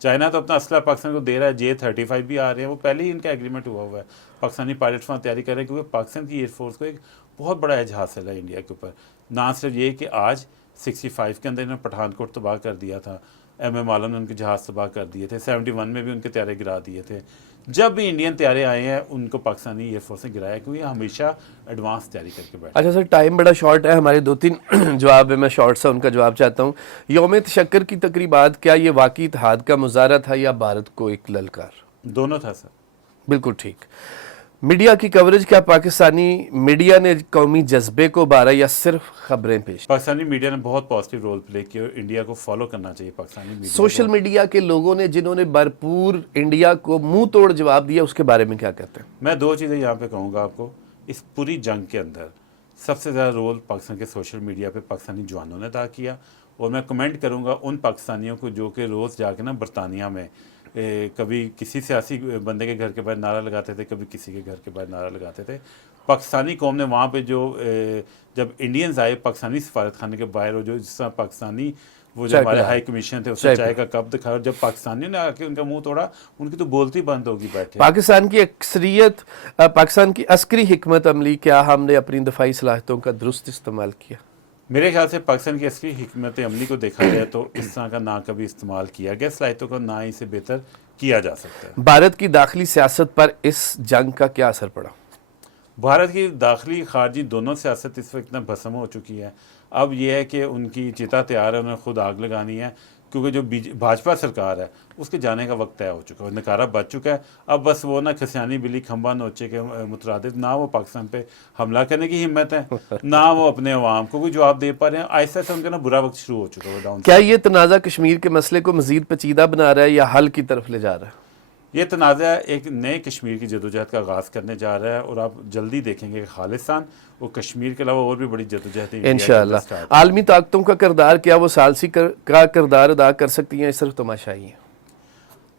चाइना तो अपना असला पाकिस्तान को दे रहा है, J-35 भी आ रहे हैं, वो पहले ही इनका एग्रीमेंट हुआ है। पाकिस्तानी पायलट्स वहाँ तैयारी कर रहे हैं क्योंकि पाकिस्तान की एयरफोर्स को एक बहुत बड़ा एज हासिल है इंडिया के ऊपर। ना सिर्फ ये कि आज 65 के अंदर इन्होंने पठानकोट तबाह कर दिया था, MM आलम ने उनके जहाज़ तबाह कर दिए थे, 71 में भी उनके तैयारे गिरा दिए थे। जब भी इंडियन तैयारे आए हैं उनको पाकिस्तानी एयरफोर्स ने गिराया क्योंकि हमेशा एडवांस तैयारी करके बैठे। अच्छा सर, टाइम बड़ा शॉर्ट है, हमारे 2-3 जवाब है, मैं शॉर्ट सा उनका जवाब चाहता हूँ। यौम तशक्कर की तकरीबात, क्या ये वाकई इत्तेहाद का मुजाहरा था या भारत को एक ललकार? दोनों था सर। बिल्कुल ठीक। मीडिया की कवरेज, क्या पाकिस्तानी मीडिया ने कौमी जज्बे को उभारा या सिर्फ खबरें पेश? पाकिस्तानी मीडिया ने बहुत पॉजिटिव रोल प्ले किया और इंडिया को फॉलो करना चाहिए पाकिस्तानी मीडिया। सोशल मीडिया के लोगों ने जिन्होंने भरपूर इंडिया को मुंह तोड़ जवाब दिया, उसके बारे में क्या कहते हैं? मैं 2 चीज़ें यहाँ पे कहूँगा आपको। इस पूरी जंग के अंदर सबसे ज़्यादा रोल पाकिस्तान के सोशल मीडिया पे पाकिस्तानी जवानों ने अदा किया। और मैं कमेंट करूँगा उन पाकिस्तानियों को जो कि रोज़ जाके ना बरतानिया में कभी किसी सियासी बंदे के घर के बाहर नारा लगाते थे, कभी किसी के घर के बाहर नारा लगाते थे। पाकिस्तानी कौम ने वहाँ पे जो जब इंडियंस आए पाकिस्तानी सफारत खाने के बाहर, जो जिस तरह पाकिस्तानी वो जो हमारे हाई कमीशन थे उसने चाय का कप दिखाया, और जब पाकिस्तानियों ने आके उनका मुंह तोड़ा उनकी तो बोलती बंद होगी बैठे। पाकिस्तान की अक्सरियत, पाकिस्तान की अस्करी हिकमत अमली, क्या हमने अपनी दफाई सलाहियतों का दुरुस्त इस्तेमाल किया? मेरे ख्याल से पाकिस्तान की असली हिकमत अमली को देखा जाए तो इस तरह का ना कभी इस्तेमाल किया गया, सलाहियतों का ना इसे बेहतर किया जा सकता है। भारत की दाखिली सियासत पर इस जंग का क्या असर पड़ा? भारत की दाखिली खारजी दोनों सियासत इस वक्त इतना भस्म हो चुकी है। अब यह है कि उनकी चिता तैयार है, उन्हें खुद आग लगानी है, क्योंकि जो भाजपा सरकार है उसके जाने का वक्त तय हो चुका है, नकारा बच चुका है। अब बस वो ना खसियानी बिल्ली खंबा नोचे के मुतरादिफ ना वो पाकिस्तान पे हमला करने की हिम्मत है ना वो अपने अवाम को कोई जवाब दे पा रहे हैं। ऐसा ऐसा उनका ना बुरा वक्त शुरू हो चुका है डाउन। क्या ये तनाज़ा कश्मीर के मसले को मज़ीद पेचीदा बना रहा है या हल की तरफ ले जा रहा है? ये तनाज़ा एक नए कश्मीर की जदोजहद का आगाज़ करने जा रहा है और आप जल्दी देखेंगे कि खालिस्तान और कश्मीर के अलावा और भी बड़ी जदोजहद इंशाअल्लाह। आलमी ताकतों का किरदार क्या वो सालसी का किरदार अदा कर सकती हैं, सिर्फ तमाशाई हैं?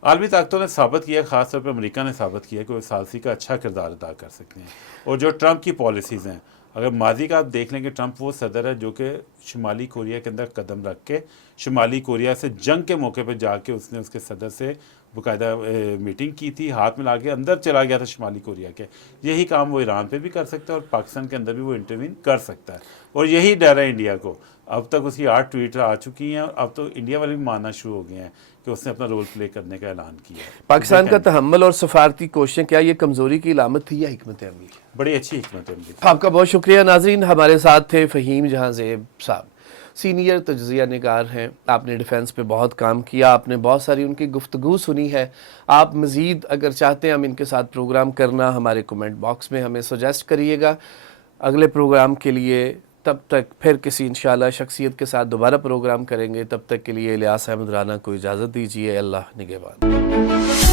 आलमी ताकतों ने साबित किया, ख़ासतौर पर अमेरिका ने साबित किया कि वो सालसी का अच्छा किरदार अदा कर सकते हैं। और जो ट्रंप की पॉलिसीज़ हैं, अगर माजी का आप देख लें कि ट्रंप वो सदर है जो कि शुमाली कोरिया के अंदर कदम रख के शुमाली कोरिया से जंग के मौके पर जाके उसने उसके सदर से बाकायदा मीटिंग की थी, हाथ मिला के अंदर चला गया था शुमाली कोरिया के। यही काम वो ईरान पे भी कर सकता है और पाकिस्तान के अंदर भी वो इंटरवीन कर सकता है। और यही डर है इंडिया को। अब तक उसकी 8 ट्वीट आ चुकी हैं, अब तो इंडिया वाले भी मानना शुरू हो गए हैं कि उसने अपना रोल प्ले करने का ऐलान किया है। पाकिस्तान का तहम्मुल और सफारती कोशिशें, क्या ये कमज़ोरी की इलामत थी या हिकमत अमली? बड़ी अच्छी हिकमत अमली थी। आपका बहुत शुक्रिया। नाजरीन, हमारे साथ थे फ़हीम जहां ज़ेब साहब, सीनियर तज्ज़िया निगार हैं। आपने डिफेंस पे बहुत काम किया, आपने बहुत सारी उनकी गुफ्तगू सुनी है। आप मज़ीद अगर चाहते हैं हम इनके साथ प्रोग्राम करना, हमारे कमेंट बॉक्स में हमें सजेस्ट करिएगा अगले प्रोग्राम के लिए। तब तक फिर किसी इंशाअल्लाह शख्सियत के साथ दोबारा प्रोग्राम करेंगे। तब तक के लिए इलियास अहमद राना को इजाज़त दीजिए। अल्लाह निगहबान।